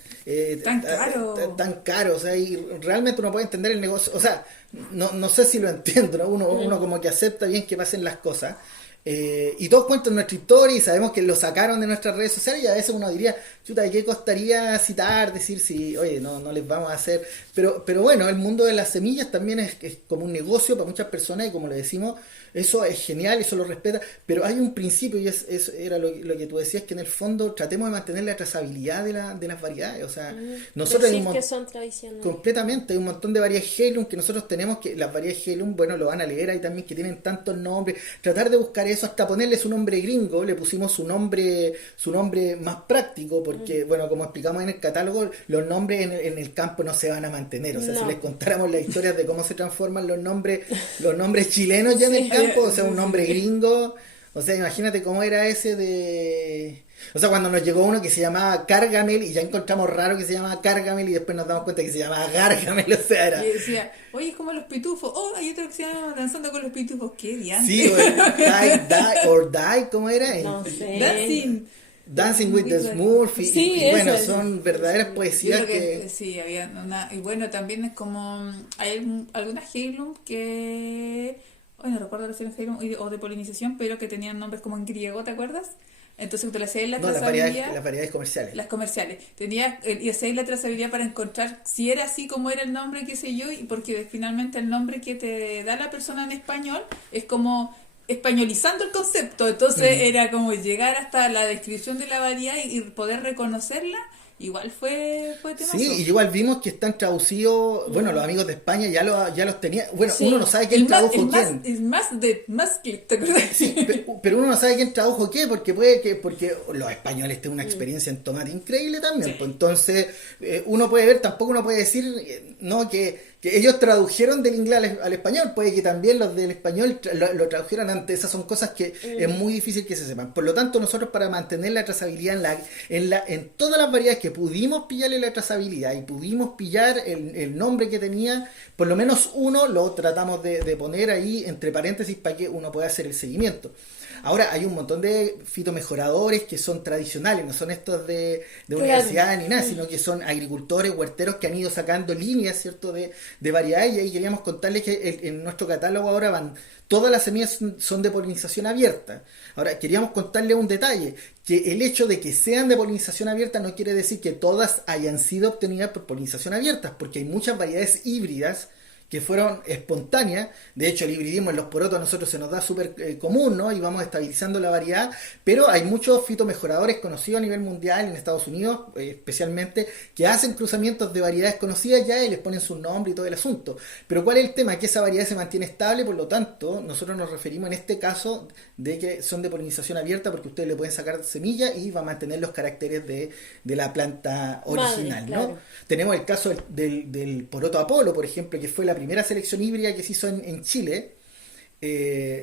caro. Tan caro, o sea, y realmente uno puede entender el negocio, o sea, no sé si lo entiendo, ¿no? Uno como que acepta bien que pasen las cosas. Y todos cuentan nuestra historia y sabemos que lo sacaron de nuestras redes sociales, y a veces uno diría, chuta, ¿qué costaría citar, decir si, oye, no les vamos a hacer? Pero bueno, el mundo de las semillas también es como un negocio para muchas personas, y como le decimos, eso es genial, eso lo respeta, pero hay un principio, y era lo que tú decías, que en el fondo tratemos de mantener la trazabilidad de las variedades. O sea, nosotros decir que son tradicionales. completamente, hay un montón de variedades Heirloom que nosotros tenemos, que las variedades Heirloom, bueno, lo van a leer ahí también, que tienen tantos nombres, tratar de buscar eso, hasta ponerle su nombre gringo, le pusimos su nombre más práctico, porque bueno, como explicamos en el catálogo, los nombres en el campo no se van a mantener. O sea, si les contáramos las historias de cómo se transforman los nombres chilenos ya en el campo, o sea, un nombre gringo, o sea, imagínate cómo era ese de... O sea, cuando nos llegó uno que se llamaba Gargamel, y ya encontramos raro que se llamaba Gargamel, y después nos damos cuenta que se llamaba Gargamel, o sea, era... Y decía, oye, es como los pitufos. Oh, hay otro que se llama Danzando con los pitufos. ¿Qué diantre? Sí, Die, ¿cómo era? No sé. Dancing with the Smurfs, Sí, y bueno, eso. son verdaderas poesías que... Sí, había una... Y bueno, también es como... Hay algunas Heirloom que... Bueno, no recuerdo si eran Heirloom o de polinización, pero que tenían nombres como en griego, ¿te acuerdas? Entonces tú le hacías la trazabilidad... las variedades comerciales. Las comerciales. Y hacías la trazabilidad para encontrar si era así como era el nombre, qué sé yo, y porque finalmente el nombre que te da la persona en español es como españolizando el concepto. Entonces era como llegar hasta la descripción de la variedad y poder reconocerla. Igual fue temazo. Sí, y igual vimos que están traducidos, bueno, los amigos de España ya los tenían, bueno, Sí. uno no sabe quién tradujo quién. Es más que, ¿te acuerdas? Sí, pero uno no sabe quién tradujo qué, porque porque los españoles tienen una experiencia en tomate increíble también, Sí. pues entonces uno puede ver, tampoco uno puede decir, no, que ellos tradujeron del inglés al español, puede que también los del español lo tradujeran antes. Esas son cosas que es muy difícil que se sepan. Por lo tanto, nosotros, para mantener la trazabilidad en todas las variedades que pudimos pillarle la trazabilidad y pudimos pillar el nombre que tenía, por lo menos uno lo tratamos de poner ahí entre paréntesis para que uno pueda hacer el seguimiento. Ahora, hay un montón de fitomejoradores que son tradicionales, no son estos de universidad ni nada, sino que son agricultores, huerteros que han ido sacando líneas, ¿cierto?, de variedades. Y ahí queríamos contarles que en nuestro catálogo ahora van, todas las semillas son de polinización abierta. Ahora, queríamos contarles un detalle, que el hecho de que sean de polinización abierta no quiere decir que todas hayan sido obtenidas por polinización abierta, porque hay muchas variedades híbridas que fueron espontáneas. De hecho, el hibridismo en los porotos a nosotros se nos da súper común, ¿no? Y vamos estabilizando la variedad, pero hay muchos fitomejoradores conocidos a nivel mundial, en Estados Unidos especialmente, que hacen cruzamientos de variedades conocidas ya y les ponen su nombre y todo el asunto. Pero ¿cuál es el tema? Que esa variedad se mantiene estable, por lo tanto, nosotros nos referimos en este caso de que son de polinización abierta, porque ustedes le pueden sacar semilla y va a mantener los caracteres de la planta original, claro. ¿no? Tenemos el caso del poroto Apolo, por ejemplo, que fue la primera selección híbrida que se hizo en Chile,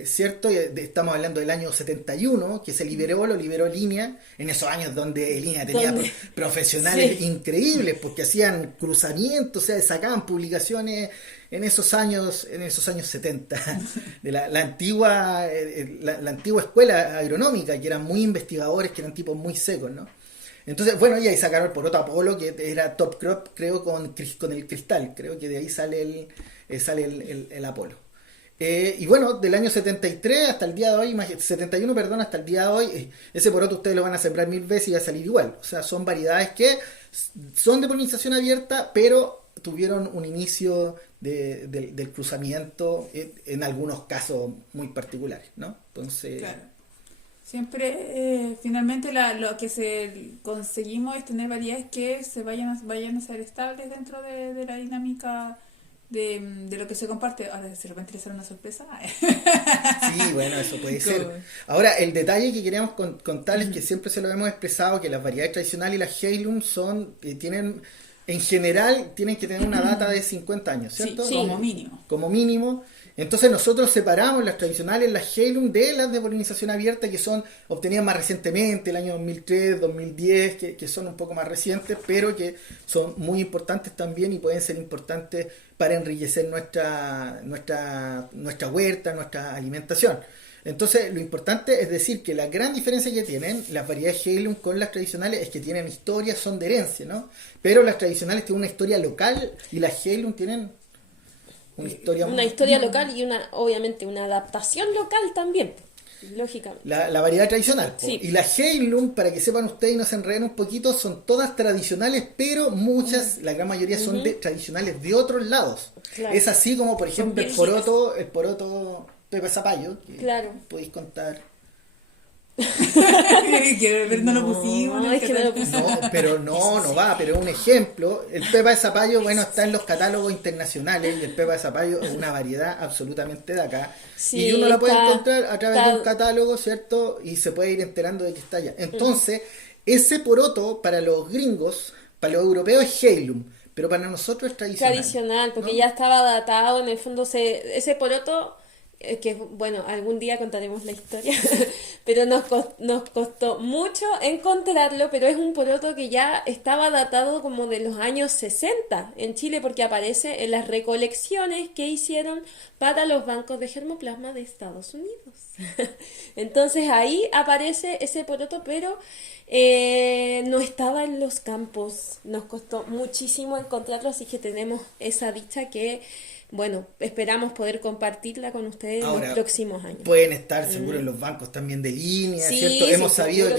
¿cierto? Estamos hablando del año 71, que lo liberó Línea, en esos años donde Línea tenía profesionales increíbles, porque hacían cruzamientos, o sea, sacaban publicaciones en esos años 70, de la antigua escuela agronómica, que eran muy investigadores, que eran tipos muy secos, ¿no? Entonces, bueno, y ahí sacaron el poroto Apolo, que era top crop, creo, con el cristal. Creo que de ahí sale el Apolo. Y bueno, del año 73 hasta el día de hoy, 71, perdón, hasta el día de hoy, ese poroto ustedes lo van a sembrar 1000 veces y va a salir igual. O sea, son variedades que son de polinización abierta, pero tuvieron un inicio del cruzamiento en algunos casos muy particulares, ¿no? Entonces... Claro. Siempre, finalmente, lo que conseguimos es tener variedades que se vayan a ser estables dentro de la dinámica de lo que se comparte. Ahora, si de repente les sale una sorpresa. Sí, bueno, eso puede ser. Ahora, el detalle que queríamos contarles, que siempre se lo hemos expresado, que las variedades tradicionales y las Heirloom tienen, en general, tienen que tener una data de 50 años, ¿cierto? Sí, como mínimo. Como mínimo. Entonces nosotros separamos las tradicionales, las Heirloom, de las de polinización abierta, que son obtenidas más recientemente, el año 2003, 2010, que son un poco más recientes, pero que son muy importantes también y pueden ser importantes para enriquecer nuestra huerta, nuestra alimentación. Entonces, lo importante es decir que la gran diferencia que tienen las variedades Heirloom con las tradicionales es que tienen historia, son de herencia, ¿no? Pero las tradicionales tienen una historia local y las Heirloom tienen una historia local y obviamente una adaptación local también, lógicamente. La variedad tradicional. Sí. Y las Heirloom, para que sepan ustedes y no se enreden un poquito, son todas tradicionales, pero muchas, la gran mayoría son tradicionales de otros lados. Claro. Es así como, por ejemplo, el poroto Pepe Zapallo, que podéis contar. Pero no lo pusimos. No, es que no lo pusimos. No, pero no va, pero un ejemplo, el pepa de zapallo, bueno, está en los catálogos internacionales y el pepa de zapallo es una variedad absolutamente de acá. Sí, y uno la puede encontrar a través de un catálogo, ¿cierto? Y se puede ir enterando de que está allá. Entonces, ese poroto para los gringos, para los europeos es Heirloom, pero para nosotros es tradicional. Tradicional, porque ¿no? ya estaba datado, en el fondo ese poroto, que bueno, algún día contaremos la historia, pero nos costó mucho encontrarlo, pero es un poroto que ya estaba datado como de los años 60 en Chile, porque aparece en las recolecciones que hicieron para los bancos de germoplasma de Estados Unidos. Entonces ahí aparece ese poroto, pero no estaba en los campos, nos costó muchísimo encontrarlo, así que tenemos esa dicha que, bueno, esperamos poder compartirla con ustedes en los próximos años. Pueden estar seguros en los bancos también de línea, sí, ¿cierto? Hemos sabido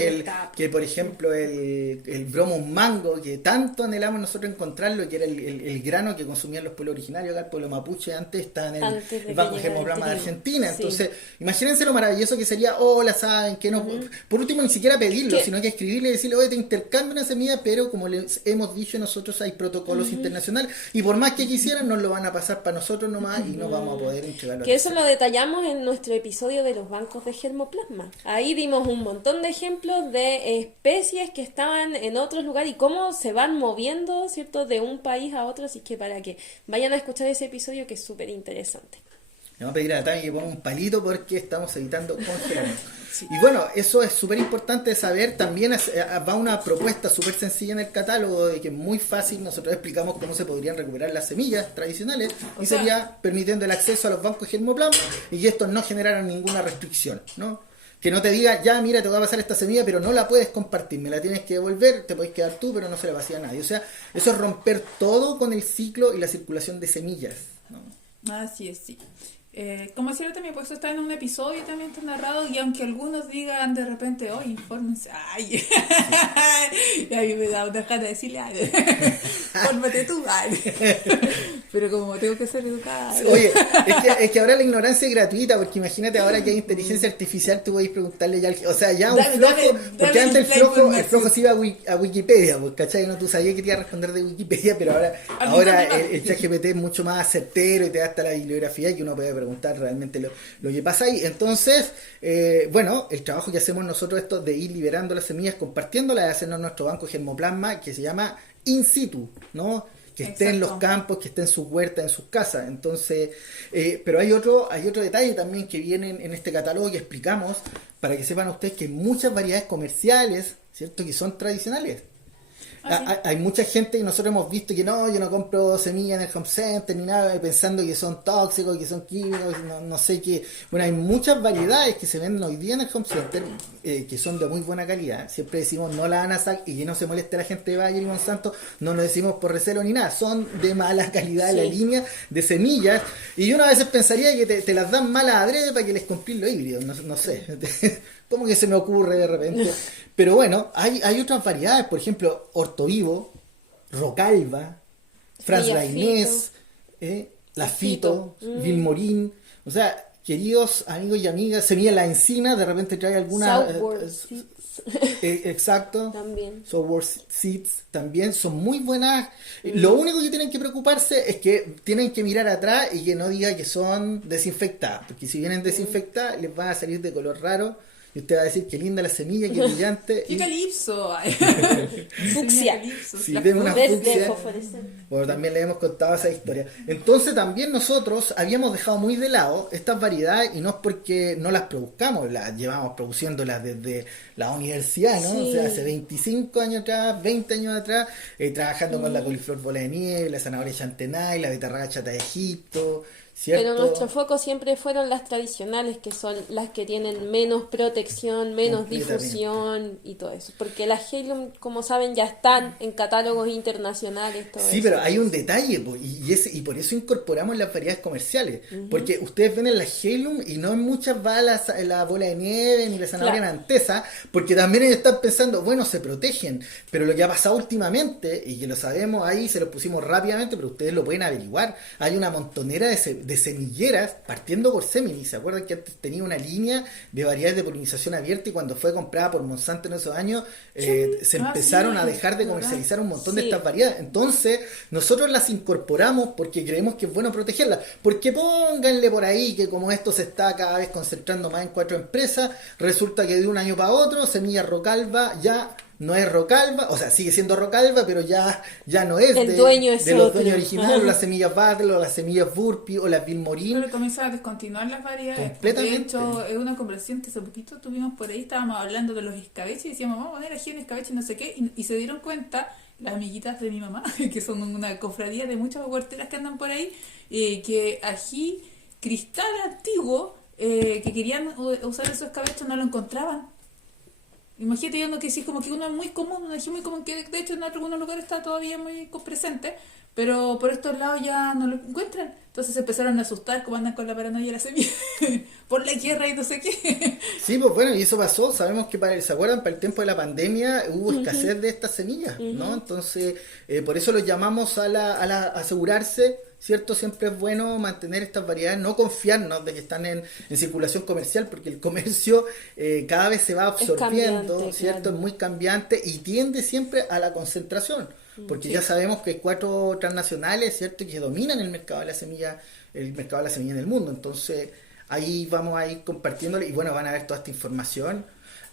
que por ejemplo, el bromus mango, que tanto anhelamos nosotros encontrarlo, que era el grano que consumían los pueblos originarios acá, el pueblo mapuche, antes estaba en el Banco de Germoplasma de Argentina. Sí. Entonces, imagínense lo maravilloso que sería, hola, ¿saben? Que no, por último, ni siquiera pedirlo, sino que escribirle y decirle, oye, te intercambio una semilla, pero como les hemos dicho nosotros, hay protocolos internacionales, y por más que quisieran, nos lo van a pasar para nosotros nomás y no vamos a poder entregarlo. Que eso lo detallamos en nuestro episodio de los bancos de germoplasma. Ahí dimos un montón de ejemplos de especies que estaban en otros lugares y cómo se van moviendo, ¿cierto?, de un país a otro, así que para que vayan a escuchar ese episodio que es súper interesante. Le vamos a pedir a Tami que ponga un palito porque estamos evitando congelarnos. Sí. Y bueno, eso es súper importante saber. También va una propuesta súper sencilla en el catálogo de que es muy fácil. Nosotros explicamos cómo se podrían recuperar las semillas tradicionales y sería permitiendo el acceso a los bancos germoplasma y que estos no generaran ninguna restricción, ¿no? Que no te diga, ya mira, te voy a pasar esta semilla, pero no la puedes compartir, me la tienes que devolver, te puedes quedar tú, pero no se la pasé a nadie. O sea, eso es romper todo con el ciclo y la circulación de semillas, ¿no? Así es, sí. Como decía también, pues está en un episodio también está narrado, y aunque algunos digan de repente, oye, infórmense, ay, y a mí me da una gana de decirle, ay, fórmate tú, ay. Pero como tengo que ser educada. Oye, es que ahora la ignorancia es gratuita, porque imagínate ahora que hay inteligencia artificial, tú podés preguntarle ya, o sea, ya un flojo, porque antes el flojo se iba a Wikipedia, pues, ¿cachai? No, tú sabías que te iba a responder de Wikipedia, pero ahora el ChatGPT es mucho más certero y te da hasta la bibliografía que uno puede preguntar realmente lo que pasa ahí. Entonces, bueno, el trabajo que hacemos nosotros esto de ir liberando las semillas, compartiéndolas, de hacernos nuestro banco de germoplasma, que se llama in situ, ¿no? Que esté en los campos, que esté en sus huertas, en sus casas. Entonces, pero hay otro detalle también que viene en este catálogo que explicamos, para que sepan ustedes que hay muchas variedades comerciales, ¿cierto?, que son tradicionales. Hay mucha gente que nosotros hemos visto que no, yo no compro semillas en el home center ni nada, pensando que son tóxicos, que son químicos, no sé qué. Bueno, hay muchas variedades que se venden hoy día en el home center que son de muy buena calidad. Siempre decimos no la ANASAC, y que no se moleste la gente de Bayer y Monsanto, no lo decimos por recelo ni nada, son de mala calidad de la línea de semillas, y uno a veces pensaría que te las dan malas adrede para que les cumplís los híbridos, no sé. ¿Cómo que se me ocurre de repente? Pero bueno, hay otras variedades, por ejemplo, Ortovivo, Rocalva, Frasrainés, la Fito, Vilmorín. O sea, queridos amigos y amigas, semilla la encina, de repente trae alguna... Seeds. Exacto. También. Software Seeds también son muy buenas. Lo único que tienen que preocuparse es que tienen que mirar atrás y que no diga que son desinfectadas, porque si vienen desinfectadas les van a salir de color raro y usted va a decir qué linda la semilla, qué brillante. ¡Qué calipso! Fucsia. Sí, tiene una Verde fucsia. fosforescente. Bueno, también le hemos contado esa historia. Entonces también nosotros habíamos dejado muy de lado estas variedades y no es porque no las produzcamos, las llevamos produciéndolas desde la universidad, ¿no? Sí. O sea, hace 25 años atrás, 20 años atrás, trabajando con la coliflor bola de nieve, la zanahoria chantenay, la betarraga chata de Egipto, ¿cierto? Pero nuestro foco siempre fueron las tradicionales, que son las que tienen menos protección, menos Completamente. difusión y todo eso. Porque las Helium, como saben, ya están en catálogos internacionales. Todo Sí, eso. pero hay un detalle, po, y por eso incorporamos las variedades comerciales. Porque ustedes ven en la Halum y no en muchas va la bola de nieve ni la zanahoria Claro. nantesa, porque también ellos están pensando, bueno, se protegen. Pero lo que ha pasado últimamente, y que lo sabemos ahí, se lo pusimos rápidamente, pero ustedes lo pueden averiguar, hay una montonera de semilleras partiendo por Semini. ¿Se acuerdan que antes tenía una línea de variedades de polinización abierta y cuando fue comprada por Monsanto en esos años se empezaron a dejar de comercializar un montón de Sí. estas variedades? Entonces nosotros las incorporamos porque creemos que es bueno protegerlas, porque pónganle por ahí que como esto se está cada vez concentrando más en 4 empresas, resulta que de un año para otro Semilla Rocalva ya no es Rocalva, o sea, sigue siendo Rocalva, pero ya no es El dueño es de los otro. dueños originales, o las semillas Battle, o las semillas Burpee, o las Vilmorin. Pero comienzan a descontinuar las variedades. Completamente. De hecho, es una conversación que hace poquito tuvimos por ahí, estábamos hablando de los escabeches y decíamos, vamos a poner ají en escabeche, no sé qué, y se dieron cuenta las amiguitas de mi mamá, que son una cofradía de muchas huerteras que andan por ahí, que ají cristal antiguo, que querían usar esos escabeches, no lo encontraban. Imagínate, yo no que sí, como que uno es muy común, un ají muy común, que de hecho en algunos lugares está todavía muy presente, pero por estos lados ya no lo encuentran. Entonces se empezaron a asustar, como andan con la paranoia de la semilla, por la guerra y no sé qué. Sí, pues bueno, y eso pasó. Sabemos que ¿se acuerdan? Para el tiempo de la pandemia hubo escasez de estas semillas, ¿no? Entonces, por eso los llamamos a asegurarse, ¿cierto? Siempre es bueno mantener estas variedades, no confiarnos de que están en circulación comercial, porque el comercio cada vez se va absorbiendo, cambiante, ¿cierto? claro. Es muy cambiante y tiende siempre a la concentración, porque Sí. ya sabemos que hay 4 transnacionales, ¿cierto? Que dominan el mercado de la semilla en el mundo. Entonces, ahí vamos a ir compartiéndole y bueno, van a ver toda esta información.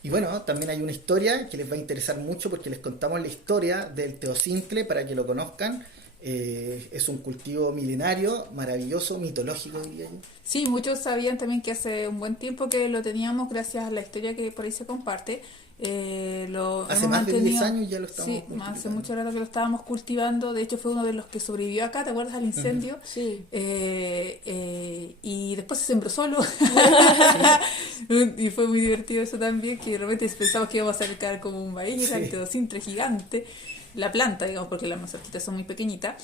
Y bueno, también hay una historia que les va a interesar mucho porque les contamos la historia del teocincle para que lo conozcan. Es un cultivo milenario, maravilloso, mitológico, diría yo. Sí, muchos sabían también que hace un buen tiempo que lo teníamos gracias a la historia que por ahí se comparte. Lo Hace hemos más de 10 mantenido- años ya lo estamos Sí, cultivando. hace mucho rato que lo estábamos cultivando. De hecho, fue uno de los que sobrevivió acá, ¿te acuerdas del incendio? Sí. Y después se sembró solo. Y fue muy divertido eso también, que de repente pensamos que íbamos a sacar como un maíz, Sí. el teocintre gigante, la planta, digamos, porque las mazorquitas son muy pequeñitas.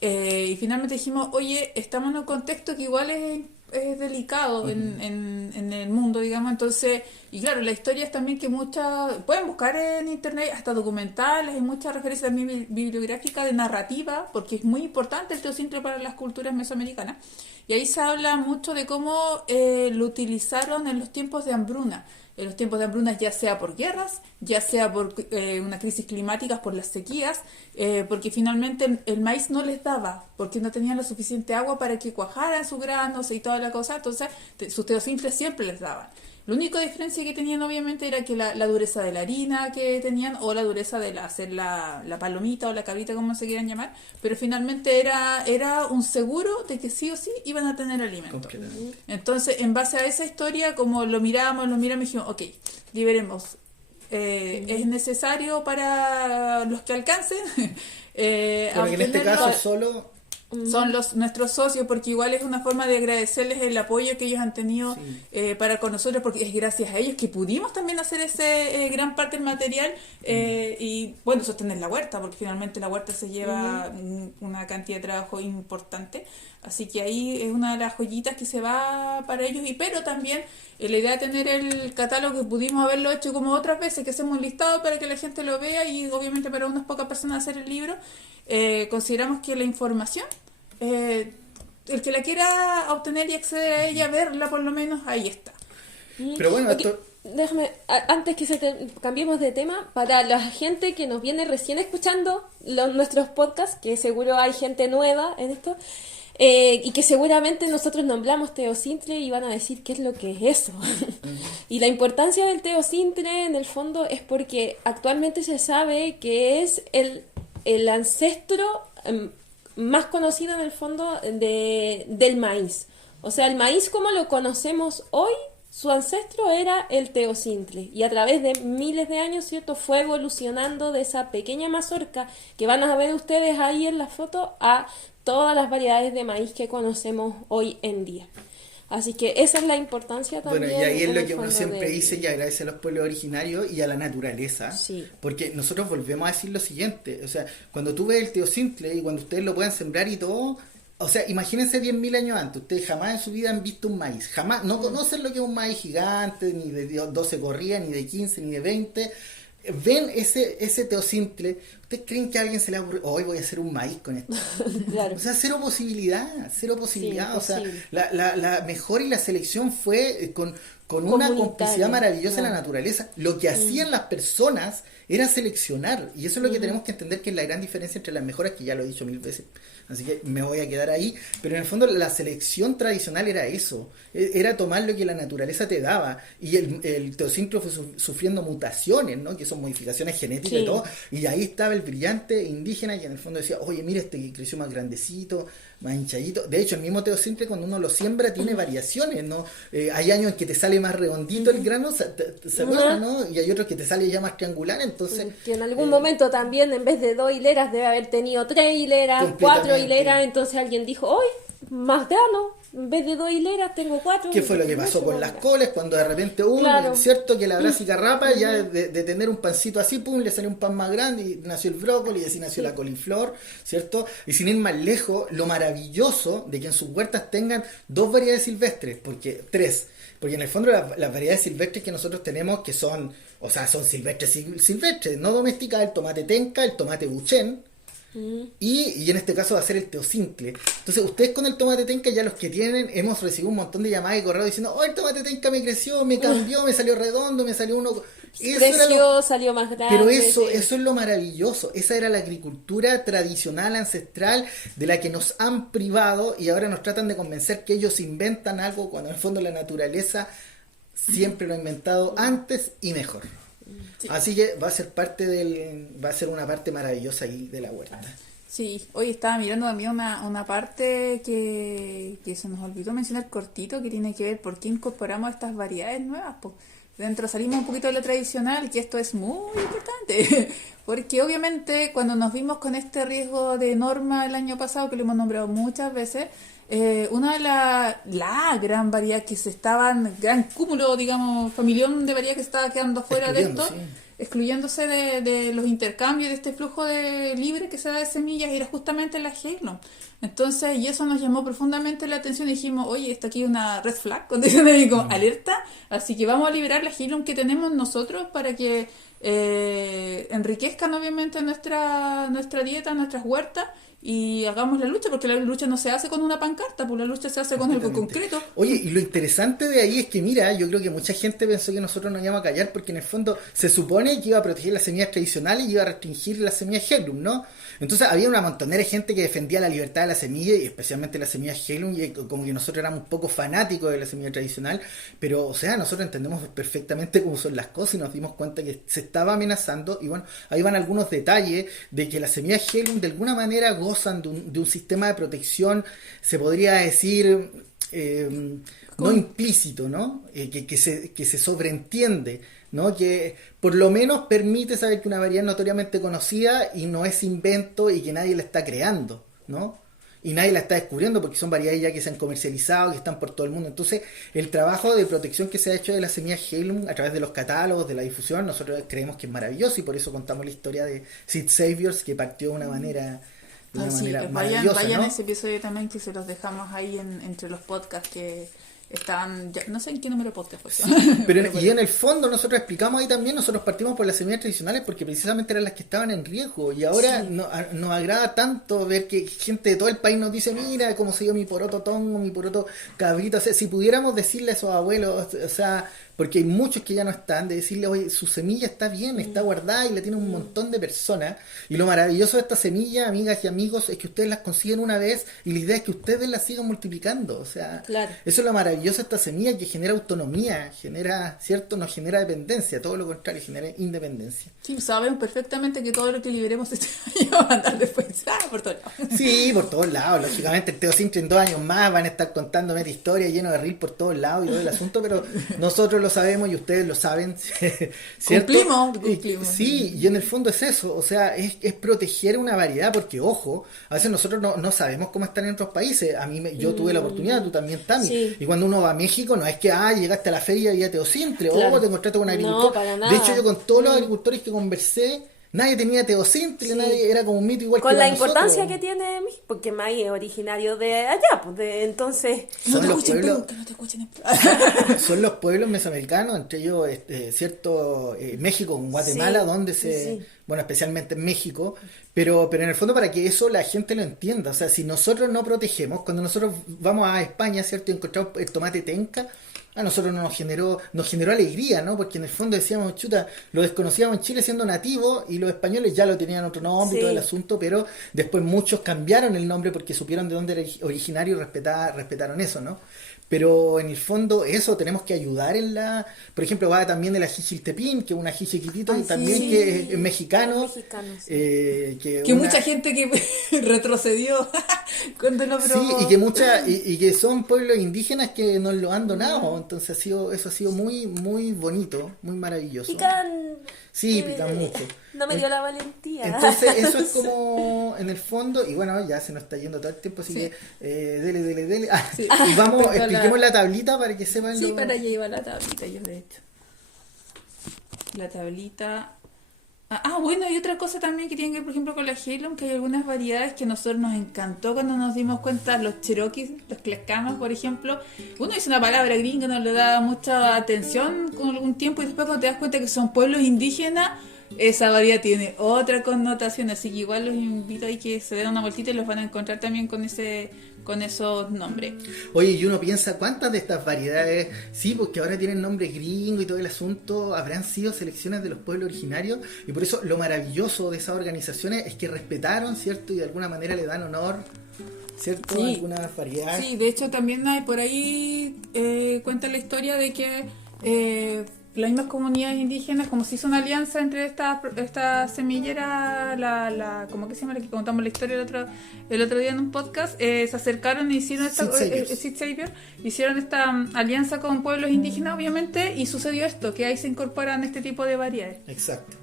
Y finalmente dijimos, oye, estamos en un contexto que igual es delicado en el mundo, digamos, entonces, y claro, la historia es también que muchas, pueden buscar en internet hasta documentales, hay muchas referencias también bibliográficas de narrativa, porque es muy importante el teocintre para las culturas mesoamericanas, y ahí se habla mucho de cómo lo utilizaron en los tiempos de hambruna. En los tiempos de hambruna, ya sea por guerras, ya sea por una crisis climática, por las sequías, porque finalmente el maíz no les daba, porque no tenían la suficiente agua para que cuajaran sus granos y toda la cosa, entonces sus teocincles siempre les daban. La única diferencia que tenían obviamente era que la dureza de la harina que tenían o la dureza de hacer la palomita o la cabrita, como se quieran llamar, pero finalmente era un seguro de que sí o sí iban a tener alimento. Completamente. Entonces, en base a esa historia, como lo miramos y dijimos, ok, liberemos. Es necesario para los que alcancen. Bueno, que en este obtenerlo. caso solo Son nuestros socios, porque igual es una forma de agradecerles el apoyo que ellos han tenido para con nosotros, porque es gracias a ellos que pudimos también hacer ese gran parte del material y bueno, sostener la huerta, porque finalmente la huerta se lleva una cantidad de trabajo importante, así que ahí es una de las joyitas que se va para ellos, pero también la idea de tener el catálogo, que pudimos haberlo hecho como otras veces, que hacemos un listado para que la gente lo vea y obviamente para unas pocas personas hacer el libro. Consideramos que la información, el que la quiera obtener y acceder a ella, verla por lo menos, ahí está. Pero bueno, Ok, esto... déjame, antes que cambiemos de tema, para la gente que nos viene recién escuchando nuestros podcasts, que seguro hay gente nueva en esto, y que seguramente nosotros nombramos teocintle y van a decir qué es lo que es eso. Y la importancia del teocintle en el fondo es porque actualmente se sabe que es el ancestro más conocido en el fondo del maíz. O sea, el maíz como lo conocemos hoy, su ancestro era el teocintle, y a través de miles de años, ¿cierto?, fue evolucionando de esa pequeña mazorca que van a ver ustedes ahí en la foto a todas las variedades de maíz que conocemos hoy en día. Así que esa es la importancia también. Bueno, y ahí es en lo el que uno fondo siempre dice y agradece a los pueblos originarios y a la naturaleza. Sí. Porque nosotros volvemos a decir lo siguiente, o sea, cuando tú ves el teocintle y cuando ustedes lo puedan sembrar y todo, o sea, imagínense 10.000 años antes, ustedes jamás en su vida han visto un maíz, jamás, no conocen lo que es un maíz gigante, ni de 12 corridas, ni de 15, ni de 20, ven ese teocintle, ¿ustedes creen que a alguien se le ocurre, hoy voy a hacer un maíz con esto? Claro. O sea, cero posibilidad, Sí, o sea, imposible. la mejor y la selección fue con una complicidad maravillosa en la naturaleza. Lo que hacían las personas era seleccionar, y eso es lo que tenemos que entender, que es la gran diferencia entre las mejoras, que ya lo he dicho 1000 veces, así que me voy a quedar ahí, pero en el fondo la selección tradicional era eso, era tomar lo que la naturaleza te daba, y el teocintle fue sufriendo mutaciones, ¿no?, que son modificaciones genéticas y todo, y ahí estaba el brillante indígena que en el fondo decía, oye, mira este que creció más grandecito, más hinchadito. De hecho, el mismo teocintle cuando uno lo siembra tiene variaciones, ¿no? Hay años en que te sale más redondito el grano, se acuerdan, ¿no? Y hay otros que te sale ya más triangular, entonces... Que en algún momento también, en vez de 2 hileras, debe haber tenido 3 hileras, 4 hileras, entonces alguien dijo, hoy más grano, en vez de 2 hileras tengo 4. ¿Qué fue lo que pasó con las coles? Cuando de repente Claro. cierto que la Brassica rapa, ya de tener un pancito así, pum, le salió un pan más grande y nació el brócoli, y así nació la coliflor, ¿cierto? Y sin ir más lejos, lo maravilloso de que en sus huertas tengan 2 variedades silvestres, porque 3, porque en el fondo las variedades silvestres que nosotros tenemos, que son, o sea, son silvestres, no domesticadas, el tomate tenca, el tomate buchén, y en este caso va a ser el teocintle. Entonces ustedes con el tomate tenca, ya los que tienen, hemos recibido un montón de llamadas y correos diciendo, oh, el tomate tenca me creció, me cambió, me salió redondo, me salió uno... Creció, salió más grande. Pero eso es lo maravilloso, esa era la agricultura tradicional, ancestral, de la que nos han privado, y ahora nos tratan de convencer que ellos inventan algo cuando en el fondo la naturaleza siempre lo ha inventado antes y mejor. Sí. Así que va a ser una parte maravillosa ahí de la huerta. Sí, hoy estaba mirando también una parte que se nos olvidó mencionar cortito, que tiene que ver por qué incorporamos estas variedades nuevas. Pues dentro salimos un poquito de lo tradicional, que esto es muy importante, porque obviamente cuando nos vimos con este riesgo de norma el año pasado, que lo hemos nombrado muchas veces, una de la gran variedad que gran cúmulo, digamos, familión de variedad que estaba quedando fuera de esto, excluyéndose de los intercambios, de este flujo libre que se da de semillas, era justamente la Heirloom. Entonces, y eso nos llamó profundamente la atención, y dijimos, oye, esto aquí es una red flag, como alerta, así que vamos a liberar la Heirloom que tenemos nosotros para que enriquezcan obviamente nuestra dieta, nuestras huertas, y hagamos la lucha, porque la lucha no se hace con una pancarta, pues la lucha se hace con algo concreto. Oye, y lo interesante de ahí es que, mira, yo creo que mucha gente pensó que nosotros nos íbamos a callar, porque en el fondo se supone que iba a proteger las semillas tradicionales y iba a restringir las semillas Heirloom, ¿no? Entonces había una montonera de gente que defendía la libertad de la semilla, y especialmente la semilla Heirloom, y como que nosotros éramos un poco fanáticos de la semilla tradicional, pero, o sea, nosotros entendemos perfectamente cómo son las cosas y nos dimos cuenta que se estaba amenazando, y bueno, ahí van algunos detalles de que las semillas Heirloom de alguna manera gozan de un sistema de protección, se podría decir, no implícito, ¿no? Que se sobreentiende, ¿no? Que por lo menos permite saber que una variedad es notoriamente conocida y no es invento y que nadie la está creando, ¿no? Y nadie la está descubriendo, porque son variedades ya que se han comercializado, que están por todo el mundo. Entonces, el trabajo de protección que se ha hecho de las semillas Heirloom a través de los catálogos, de la difusión, nosotros creemos que es maravilloso, y por eso contamos la historia de Seed Saviors, que partió de una manera... Vayan a ese episodio también, que se los dejamos ahí entre los podcasts que estaban, no sé en qué número de podcast fue. Pero y en el fondo nosotros explicamos ahí también, nosotros partimos por las semillas tradicionales porque precisamente eran las que estaban en riesgo, y ahora nos agrada tanto ver que gente de todo el país nos dice, mira cómo se dio mi poroto tongo, mi poroto cabrito. O sea, si pudiéramos decirle a esos abuelos, o sea, porque hay muchos que ya no están, de decirle, oye, su semilla está bien, está guardada y la tiene un montón de personas. Y lo maravilloso de esta semilla, amigas y amigos, es que ustedes las consiguen una vez y la idea es que ustedes las sigan multiplicando. O sea, Claro. eso es lo maravilloso de esta semilla, que genera autonomía, genera, ¿cierto? No genera dependencia, todo lo contrario, genera independencia. Sí, sabemos perfectamente que todo lo que liberemos este año va a andar después por todos lados. Sí, por todos lados. Lógicamente, el Teo Simple en 2 años más van a estar contando meta historia lleno de reel por todos lados y todo el asunto, pero nosotros lo sabemos y ustedes lo saben. ¿Cierto? Cumplimos. Sí, y en el fondo es eso. O sea, es proteger una variedad, porque, ojo, a veces nosotros no sabemos cómo están en otros países. A mí, yo tuve la oportunidad, tú también, Tami. Sí. Y cuando uno va a México, no es que, llegaste a la feria y ya Teo Simple, Claro. o te encontraste con un agricultor. No, para nada. De hecho, yo con todos los agricultores que conversé, nadie tenía teocintle, Sí. nadie, era como un mito igual Con que la para importancia nosotros. que tiene porque Mai es originario de allá, pues entonces... No Son te los escuchen, pueblos- Perú, que no te escuchen en Perú. Son los pueblos mesoamericanos, entre ellos cierto México, Guatemala, Sí, donde sí. bueno, especialmente en México, pero en el fondo para que eso la gente lo entienda, o sea, si nosotros no protegemos, cuando nosotros vamos a España, ¿cierto? Y encontramos el tomate tenca, a nosotros nos generó alegría, ¿no? Porque en el fondo decíamos, chuta, lo desconocíamos en Chile siendo nativo y los españoles ya lo tenían otro nombre y Sí. todo el asunto, pero después muchos cambiaron el nombre porque supieron de dónde era originario y respetaron eso, ¿no? Pero en el fondo eso tenemos que ayudar en la... Por ejemplo, va también el ají chiltepín, que es un ají chiquitito y sí. también que es mexicano. Mexicano, sí. Que mucha gente que retrocedió cuando lo Sí, probó. y que son pueblos indígenas que nos lo han donado. Entonces eso ha sido muy, muy bonito, muy maravilloso. Pican... Sí, pican mucho. No me dio la valentía. Entonces eso es como en el fondo, y bueno, ya se nos está yendo todo el tiempo, así Sí. que dele. Sí. Y vamos, Respecto a expliquemos la tablita para que sepan Sí, lo- para allá iba la tablita, yo de hecho. La tablita. Bueno, y otra cosa también que tiene que ver, por ejemplo, con la Halon, que hay algunas variedades que a nosotros nos encantó cuando nos dimos cuenta, los Cherokees, los Tlaxcamas, por ejemplo. Uno dice una palabra gringa, no le da mucha atención con algún tiempo, y después cuando te das cuenta que son pueblos indígenas, esa variedad tiene otra connotación, así que igual los invito a que se den una vueltita y los van a encontrar también con esos nombres. Oye, y uno piensa cuántas de estas variedades, sí, porque ahora tienen nombres gringos y todo el asunto, habrán sido selecciones de los pueblos originarios, y por eso lo maravilloso de esas organizaciones es que respetaron, ¿cierto? Y de alguna manera le dan honor, ¿cierto? Sí. A algunas variedades. Sí, de hecho también hay por ahí, cuenta la historia de que las mismas comunidades indígenas, como se hizo una alianza entre esta semillera, ¿cómo que se llama? La que contamos la historia el otro día en un podcast, se acercaron y hicieron Seed Savior, hicieron esta alianza con pueblos indígenas, obviamente, y sucedió esto, que ahí se incorporan este tipo de variedades. Exacto.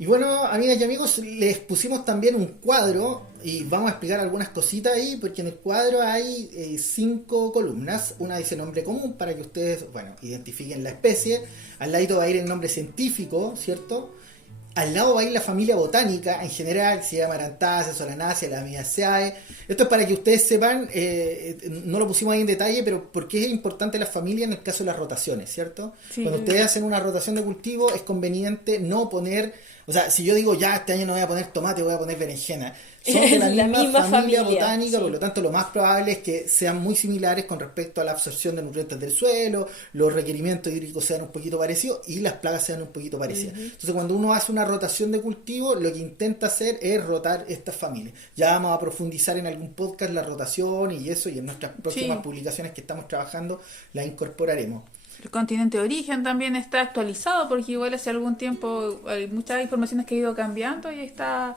Y bueno, amigas y amigos, les pusimos también un cuadro y vamos a explicar algunas cositas ahí, porque en el cuadro hay 5 columnas. Una dice nombre común para que ustedes, bueno, identifiquen la especie. Al lado va a ir el nombre científico, ¿cierto? Al lado va a ir la familia botánica en general, se llama Arantaceae, Solanaceae, Lamiaceae. Esto es para que ustedes sepan, no lo pusimos ahí en detalle, pero por qué es importante la familia en el caso de las rotaciones, ¿cierto? Sí. Cuando ustedes hacen una rotación de cultivo es conveniente no poner... O sea, si yo digo ya este año no voy a poner tomate, voy a poner berenjena. Son de la misma familia botánica, sí. por lo tanto lo más probable es que sean muy similares con respecto a la absorción de nutrientes del suelo, los requerimientos hídricos sean un poquito parecidos y las plagas sean un poquito parecidas. Entonces cuando uno hace una rotación de cultivo, lo que intenta hacer es rotar estas familias. Ya vamos a profundizar en algún podcast la rotación y eso, y en nuestras próximas publicaciones que estamos trabajando la incorporaremos. El continente de origen también está actualizado, porque igual hace algún tiempo hay muchas informaciones que han ido cambiando y está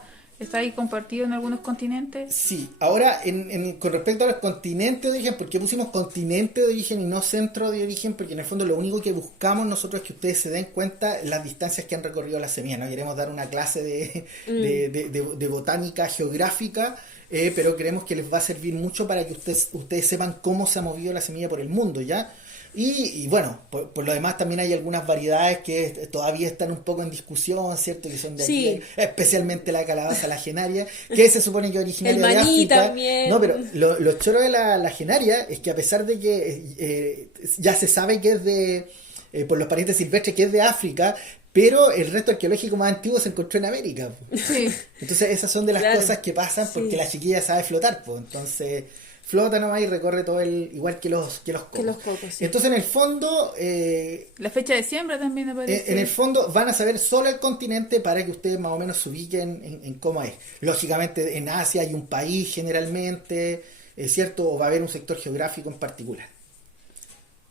ahí compartido en algunos continentes. Sí, ahora con respecto a los continentes de origen, ¿por qué pusimos continente de origen y no centro de origen? Porque en el fondo lo único que buscamos nosotros es que ustedes se den cuenta las distancias que han recorrido las semillas. No queremos dar una clase de botánica geográfica, pero creemos que les va a servir mucho para que ustedes sepan cómo se ha movido la semilla por el mundo, ¿ya? Y bueno, por lo demás también hay algunas variedades que todavía están un poco en discusión, ¿cierto? Que son de Sí. aquí, especialmente la calabaza lagenaria, que se supone que es originaria El de maní África. también. No, pero lo choro de la lagenaria es que a pesar de que ya se sabe que es por los parientes silvestres, que es de África, pero el resto arqueológico más antiguo se encontró en América. Sí. Entonces esas son de las Claro. cosas que pasan porque Sí. la chiquilla sabe flotar, pues. Entonces flota nomás y recorre todo igual que los cocos. Que los cocos, sí. Entonces en el fondo la fecha de siembra también aparece. en el fondo van a saber solo el continente para que ustedes más o menos se ubiquen en cómo es. Lógicamente en Asia hay un país generalmente, ¿cierto? O va a haber un sector geográfico en particular.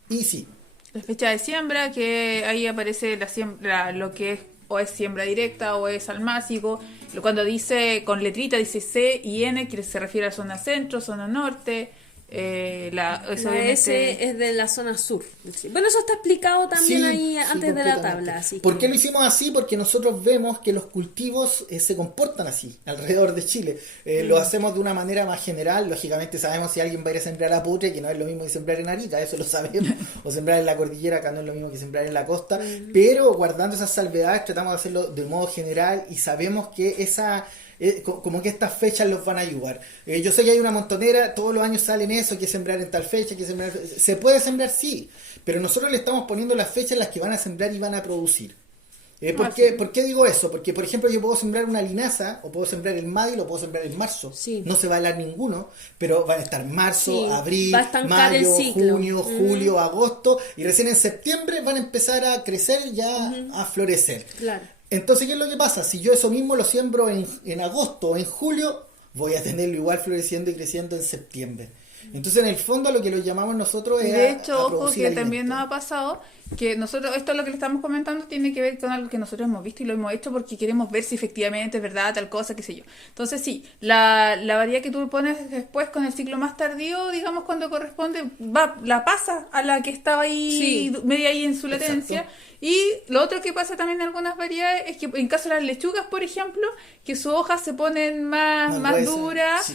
Y sí. La fecha de siembra, que ahí aparece la siembra, lo que es o es siembra directa o es almácigo. Cuando dice con letrita dice C y N, que se refiere a zona centro, zona norte. La S es de la zona sur. Bueno, eso está explicado también ahí antes de la tabla. Así ¿Por qué lo hicimos así? Porque nosotros vemos que los cultivos se comportan así alrededor de Chile. Lo hacemos de una manera más general. Lógicamente sabemos si alguien va a ir a sembrar a Putre, que no es lo mismo que sembrar en Arica, eso lo sabemos. O sembrar en la cordillera, acá no es lo mismo que sembrar en la costa. Pero guardando esas salvedades tratamos de hacerlo de modo general y sabemos que como que estas fechas los van a ayudar. Yo sé que hay una montonera, todos los años salen eso, que sembrar en tal fecha, se puede sembrar, sí, pero nosotros le estamos poniendo las fechas en las que van a sembrar y van a producir. ¿Por qué digo eso? Porque, por ejemplo, yo puedo sembrar una linaza, o puedo sembrar el mayo, lo puedo sembrar en marzo. Sí. No se va a helar ninguno, pero van a estar marzo, abril, mayo, el ciclo. Junio, julio, agosto, y recién en septiembre van a empezar a crecer, ya a florecer. Claro. Entonces, ¿qué es lo que pasa? Si yo eso mismo lo siembro en agosto o en julio, voy a tenerlo igual floreciendo y creciendo en septiembre. Entonces, en el fondo, lo que lo llamamos nosotros es de hecho, ojo, que alimento. también nos ha pasado que nosotros, esto es lo que le estamos comentando, tiene que ver con algo que nosotros hemos visto y lo hemos hecho porque queremos ver si efectivamente es verdad tal cosa, qué sé yo. Entonces sí, la variedad que tú pones después con el ciclo más tardío, digamos cuando corresponde, la pasa a la que estaba ahí, media ahí en su latencia. Exacto. Y lo otro que pasa también en algunas variedades es que en caso de las lechugas, por ejemplo, que sus hojas se ponen más duras,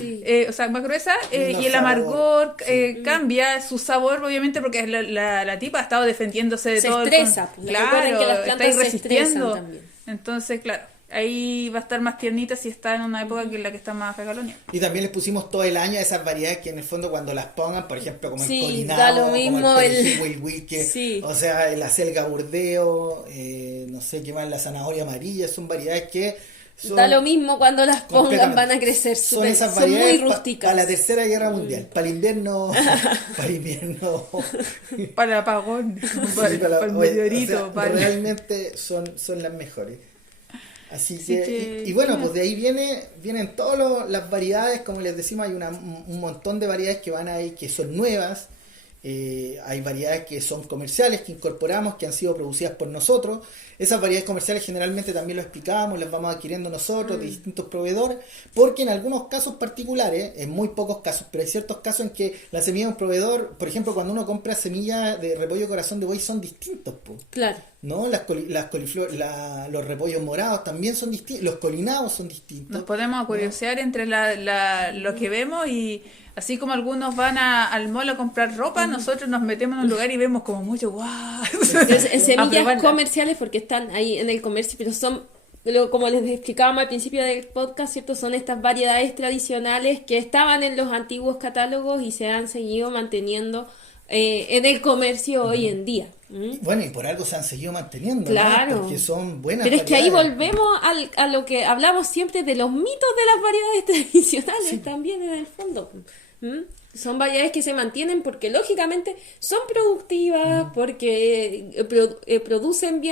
o sea, más gruesas, y el amargor cambia su sabor, obviamente, porque la tipa ha estado defendiéndose de todo. Se estresa. Claro, que las plantas está resistiendo. También. Entonces, claro, ahí va a estar más tiernita si está en una época que en la que está más regalonia. Y también les pusimos todo el año a esas variedades que en el fondo cuando las pongan, por ejemplo, como el colinado, da lo mismo como el wilque, o sea, la selga burdeo, no sé qué más, la zanahoria amarilla, son variedades que da lo mismo cuando las pongan, van a crecer son esas variedades muy rústicas. Para la Tercera Guerra Mundial, para el invierno, para el invierno, para el apagón, para el meteorito, o sea, realmente son las mejores. Así que y bueno, pues de ahí vienen todas las variedades, como les decimos, hay un montón de variedades que van ahí, que son nuevas. Hay variedades que son comerciales, que incorporamos, que han sido producidas por nosotros. Esas variedades comerciales generalmente también lo explicamos, las vamos adquiriendo nosotros de distintos proveedores, porque en algunos casos particulares, en muy pocos casos, pero hay ciertos casos en que la semilla de un proveedor, por ejemplo, cuando uno compra semillas de repollo corazón de buey, son distintos, claro, ¿no? Los repollos morados también son distintos, los colinados son distintos. Nos podemos curiosear entre lo que vemos y así como algunos van al mall a comprar ropa, nosotros nos metemos en un lugar y vemos como mucho ¡guau! Semillas comerciales porque están ahí en el comercio, pero son, como les explicábamos al principio del podcast, ¿cierto? Son estas variedades tradicionales que estaban en los antiguos catálogos y se han seguido manteniendo en el comercio hoy en día. Bueno, y por algo se han seguido manteniendo, claro, ¿no? Porque son buenas pero variedades. Es que ahí volvemos a lo que hablamos siempre de los mitos de las variedades tradicionales, también en el fondo. Son variedades que se mantienen porque lógicamente son productivas, porque producen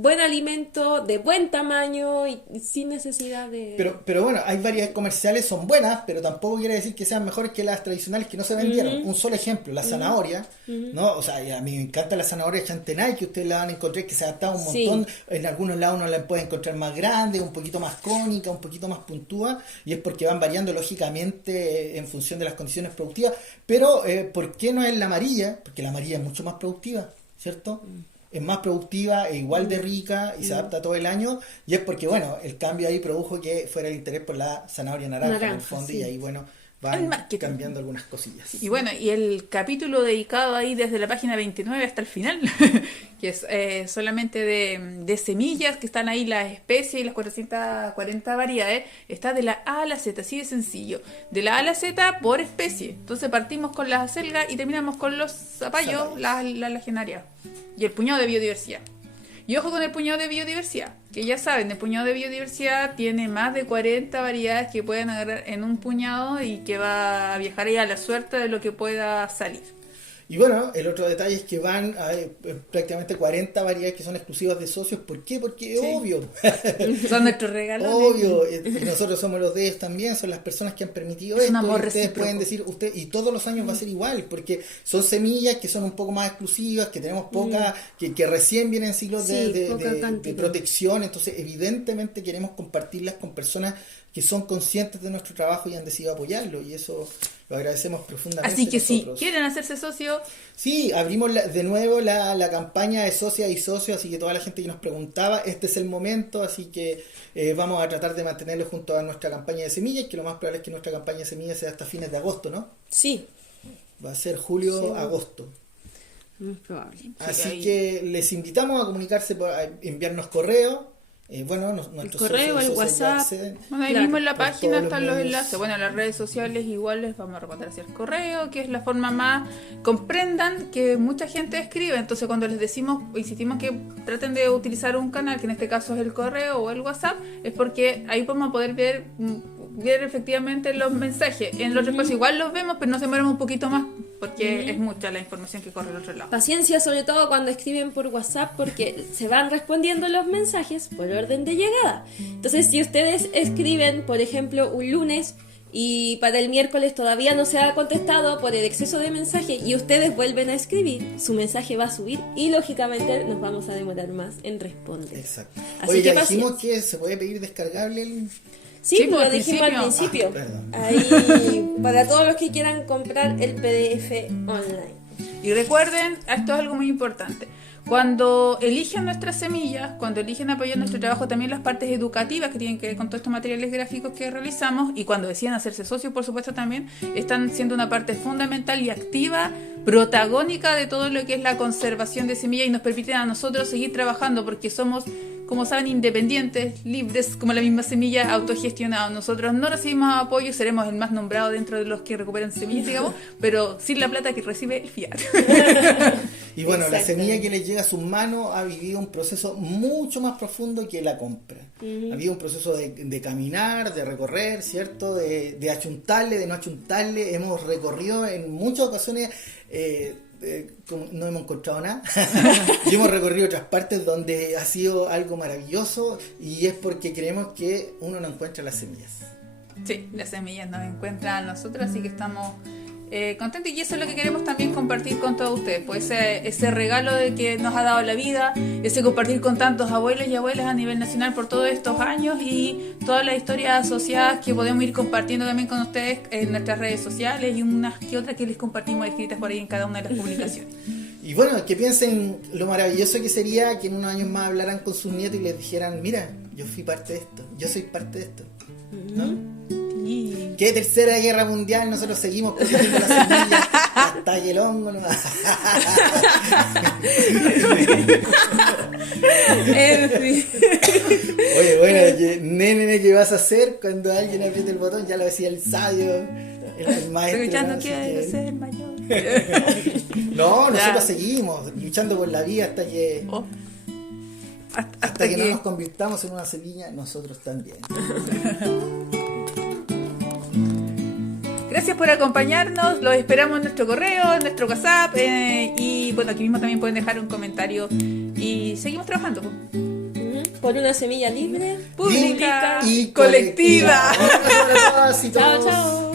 buen alimento, de buen tamaño y sin necesidad de... Pero bueno, hay variedades comerciales, son buenas, pero tampoco quiere decir que sean mejores que las tradicionales que no se vendieron. Un solo ejemplo, la zanahoria, ¿no? O sea, a mí me encanta la zanahoria chantenay, que ustedes la van a encontrar, que se ha adaptado un montón. En algunos lados uno la puede encontrar más grande, un poquito más cónica, un poquito más puntúa, y es porque van variando lógicamente en función de las condiciones productivas. Pero, ¿por qué no es la amarilla? Porque la amarilla es mucho más productiva, ¿cierto? Es más productiva e igual de rica y se adapta todo el año. Y es porque, bueno, el cambio ahí produjo que fuera el interés por la zanahoria naranja en el fondo. Y ahí, bueno, van cambiando algunas cosillas. Y bueno, y el capítulo dedicado ahí desde la página 29 hasta el final, que es solamente de semillas, que están ahí las especies y las 440 variedades, está de la A a la Z, así de sencillo. De la A a la Z por especie. Entonces partimos con las acelgas y terminamos con los zapallos, las lagenarias. Y el puñado de biodiversidad. Y ojo con el puñado de biodiversidad, que ya saben, el puñado de biodiversidad tiene más de 40 variedades que pueden agarrar en un puñado y que va a viajar ahí a la suerte de lo que pueda salir. Y bueno, el otro detalle es que van a prácticamente 40 variedades que son exclusivas de socios. ¿Por qué? Porque es obvio. Son nuestros regalos. Obvio. Y nosotros somos los de ellos también, son las personas que han permitido esto. Y ustedes pueden decir, y todos los años va a ser igual, porque son semillas que son un poco más exclusivas, que tenemos poca, que recién vienen siglos de protección. Entonces, evidentemente queremos compartirlas con personas que son conscientes de nuestro trabajo y han decidido apoyarlo, y eso lo agradecemos profundamente. Así que nosotros. si quieren hacerse socios, sí, abrimos de nuevo la campaña de socias y socios, así que toda la gente que nos preguntaba, este es el momento, así que vamos a tratar de mantenerlo junto a nuestra campaña de semillas, que lo más probable es que nuestra campaña de semillas sea hasta fines de agosto, ¿no? Sí. Va a ser julio, agosto. Muy probable. Así que les invitamos a comunicarse, a enviarnos correo. Nuestros correo, el WhatsApp. Bueno, ahí mismo en la página están los enlaces. Bueno, las redes sociales igual les vamos a recordar hacia el correo, que es la forma más... Comprendan que mucha gente escribe, entonces cuando les decimos, insistimos que traten de utilizar un canal, que en este caso es el correo o el WhatsApp, es porque ahí podemos poder ver efectivamente los mensajes. En los otros espacios igual los vemos, pero nos demoramos un poquito más porque es mucha la información que corre al otro lado. Paciencia, sobre todo cuando escriben por WhatsApp, porque se van respondiendo los mensajes por orden de llegada. Entonces, si ustedes escriben, por ejemplo, un lunes y para el miércoles todavía no se ha contestado por el exceso de mensaje y ustedes vuelven a escribir, su mensaje va a subir y lógicamente nos vamos a demorar más en responder. Exacto. Así Oye, que ya dijimos que se puede pedir descargable el... Sí, pues lo dijimos al principio. Ahí, para todos los que quieran comprar el PDF online. Y recuerden, esto es algo muy importante. Cuando eligen nuestras semillas, cuando eligen apoyar nuestro trabajo, también las partes educativas que tienen que ver con todos estos materiales gráficos que realizamos, y cuando deciden hacerse socios, por supuesto, también están siendo una parte fundamental y activa, protagónica de todo lo que es la conservación de semillas, y nos permiten a nosotros seguir trabajando porque somos, como saben, independientes, libres, como la misma semilla, autogestionados. Nosotros no recibimos apoyo, seremos el más nombrado dentro de los que recuperan semillas, digamos, pero sin la plata que recibe el fiat. Y bueno, la semilla que les llega a sus manos ha vivido un proceso mucho más profundo que la compra. Ha habido un proceso de caminar, de recorrer, ¿cierto? De achuntarle, de no achuntarle. Hemos recorrido en muchas ocasiones... no hemos encontrado nada y hemos recorrido otras partes donde ha sido algo maravilloso, y es porque creemos que uno no encuentra las semillas. Sí, las semillas nos encuentran a nosotros, así que estamos contentos, y eso es lo que queremos también compartir con todos ustedes, pues ese regalo de que nos ha dado la vida, ese compartir con tantos abuelos y abuelas a nivel nacional por todos estos años, y todas las historias asociadas que podemos ir compartiendo también con ustedes en nuestras redes sociales, y unas que otras que les compartimos escritas por ahí en cada una de las publicaciones. Y bueno, que piensen lo maravilloso que sería que en unos años más hablaran con sus nietos y les dijeran, mira, yo fui parte de esto, yo soy parte de esto, ¿no? ¿Qué tercera guerra mundial? Nosotros seguimos protegiendo las semillas hasta que el hongo no... Oye, bueno, nene, ¿qué vas a hacer cuando alguien apriete el botón? Ya lo decía el sabio, el maestro. Escuchando, quiero ser mayor. No, nosotros seguimos luchando por la vida hasta que... hasta que no nos convirtamos en una semilla, nosotros también. Gracias por acompañarnos, los esperamos en nuestro correo, en nuestro WhatsApp, y bueno, aquí mismo también pueden dejar un comentario, y seguimos trabajando por una semilla libre, pública y colectiva. Chao, chao.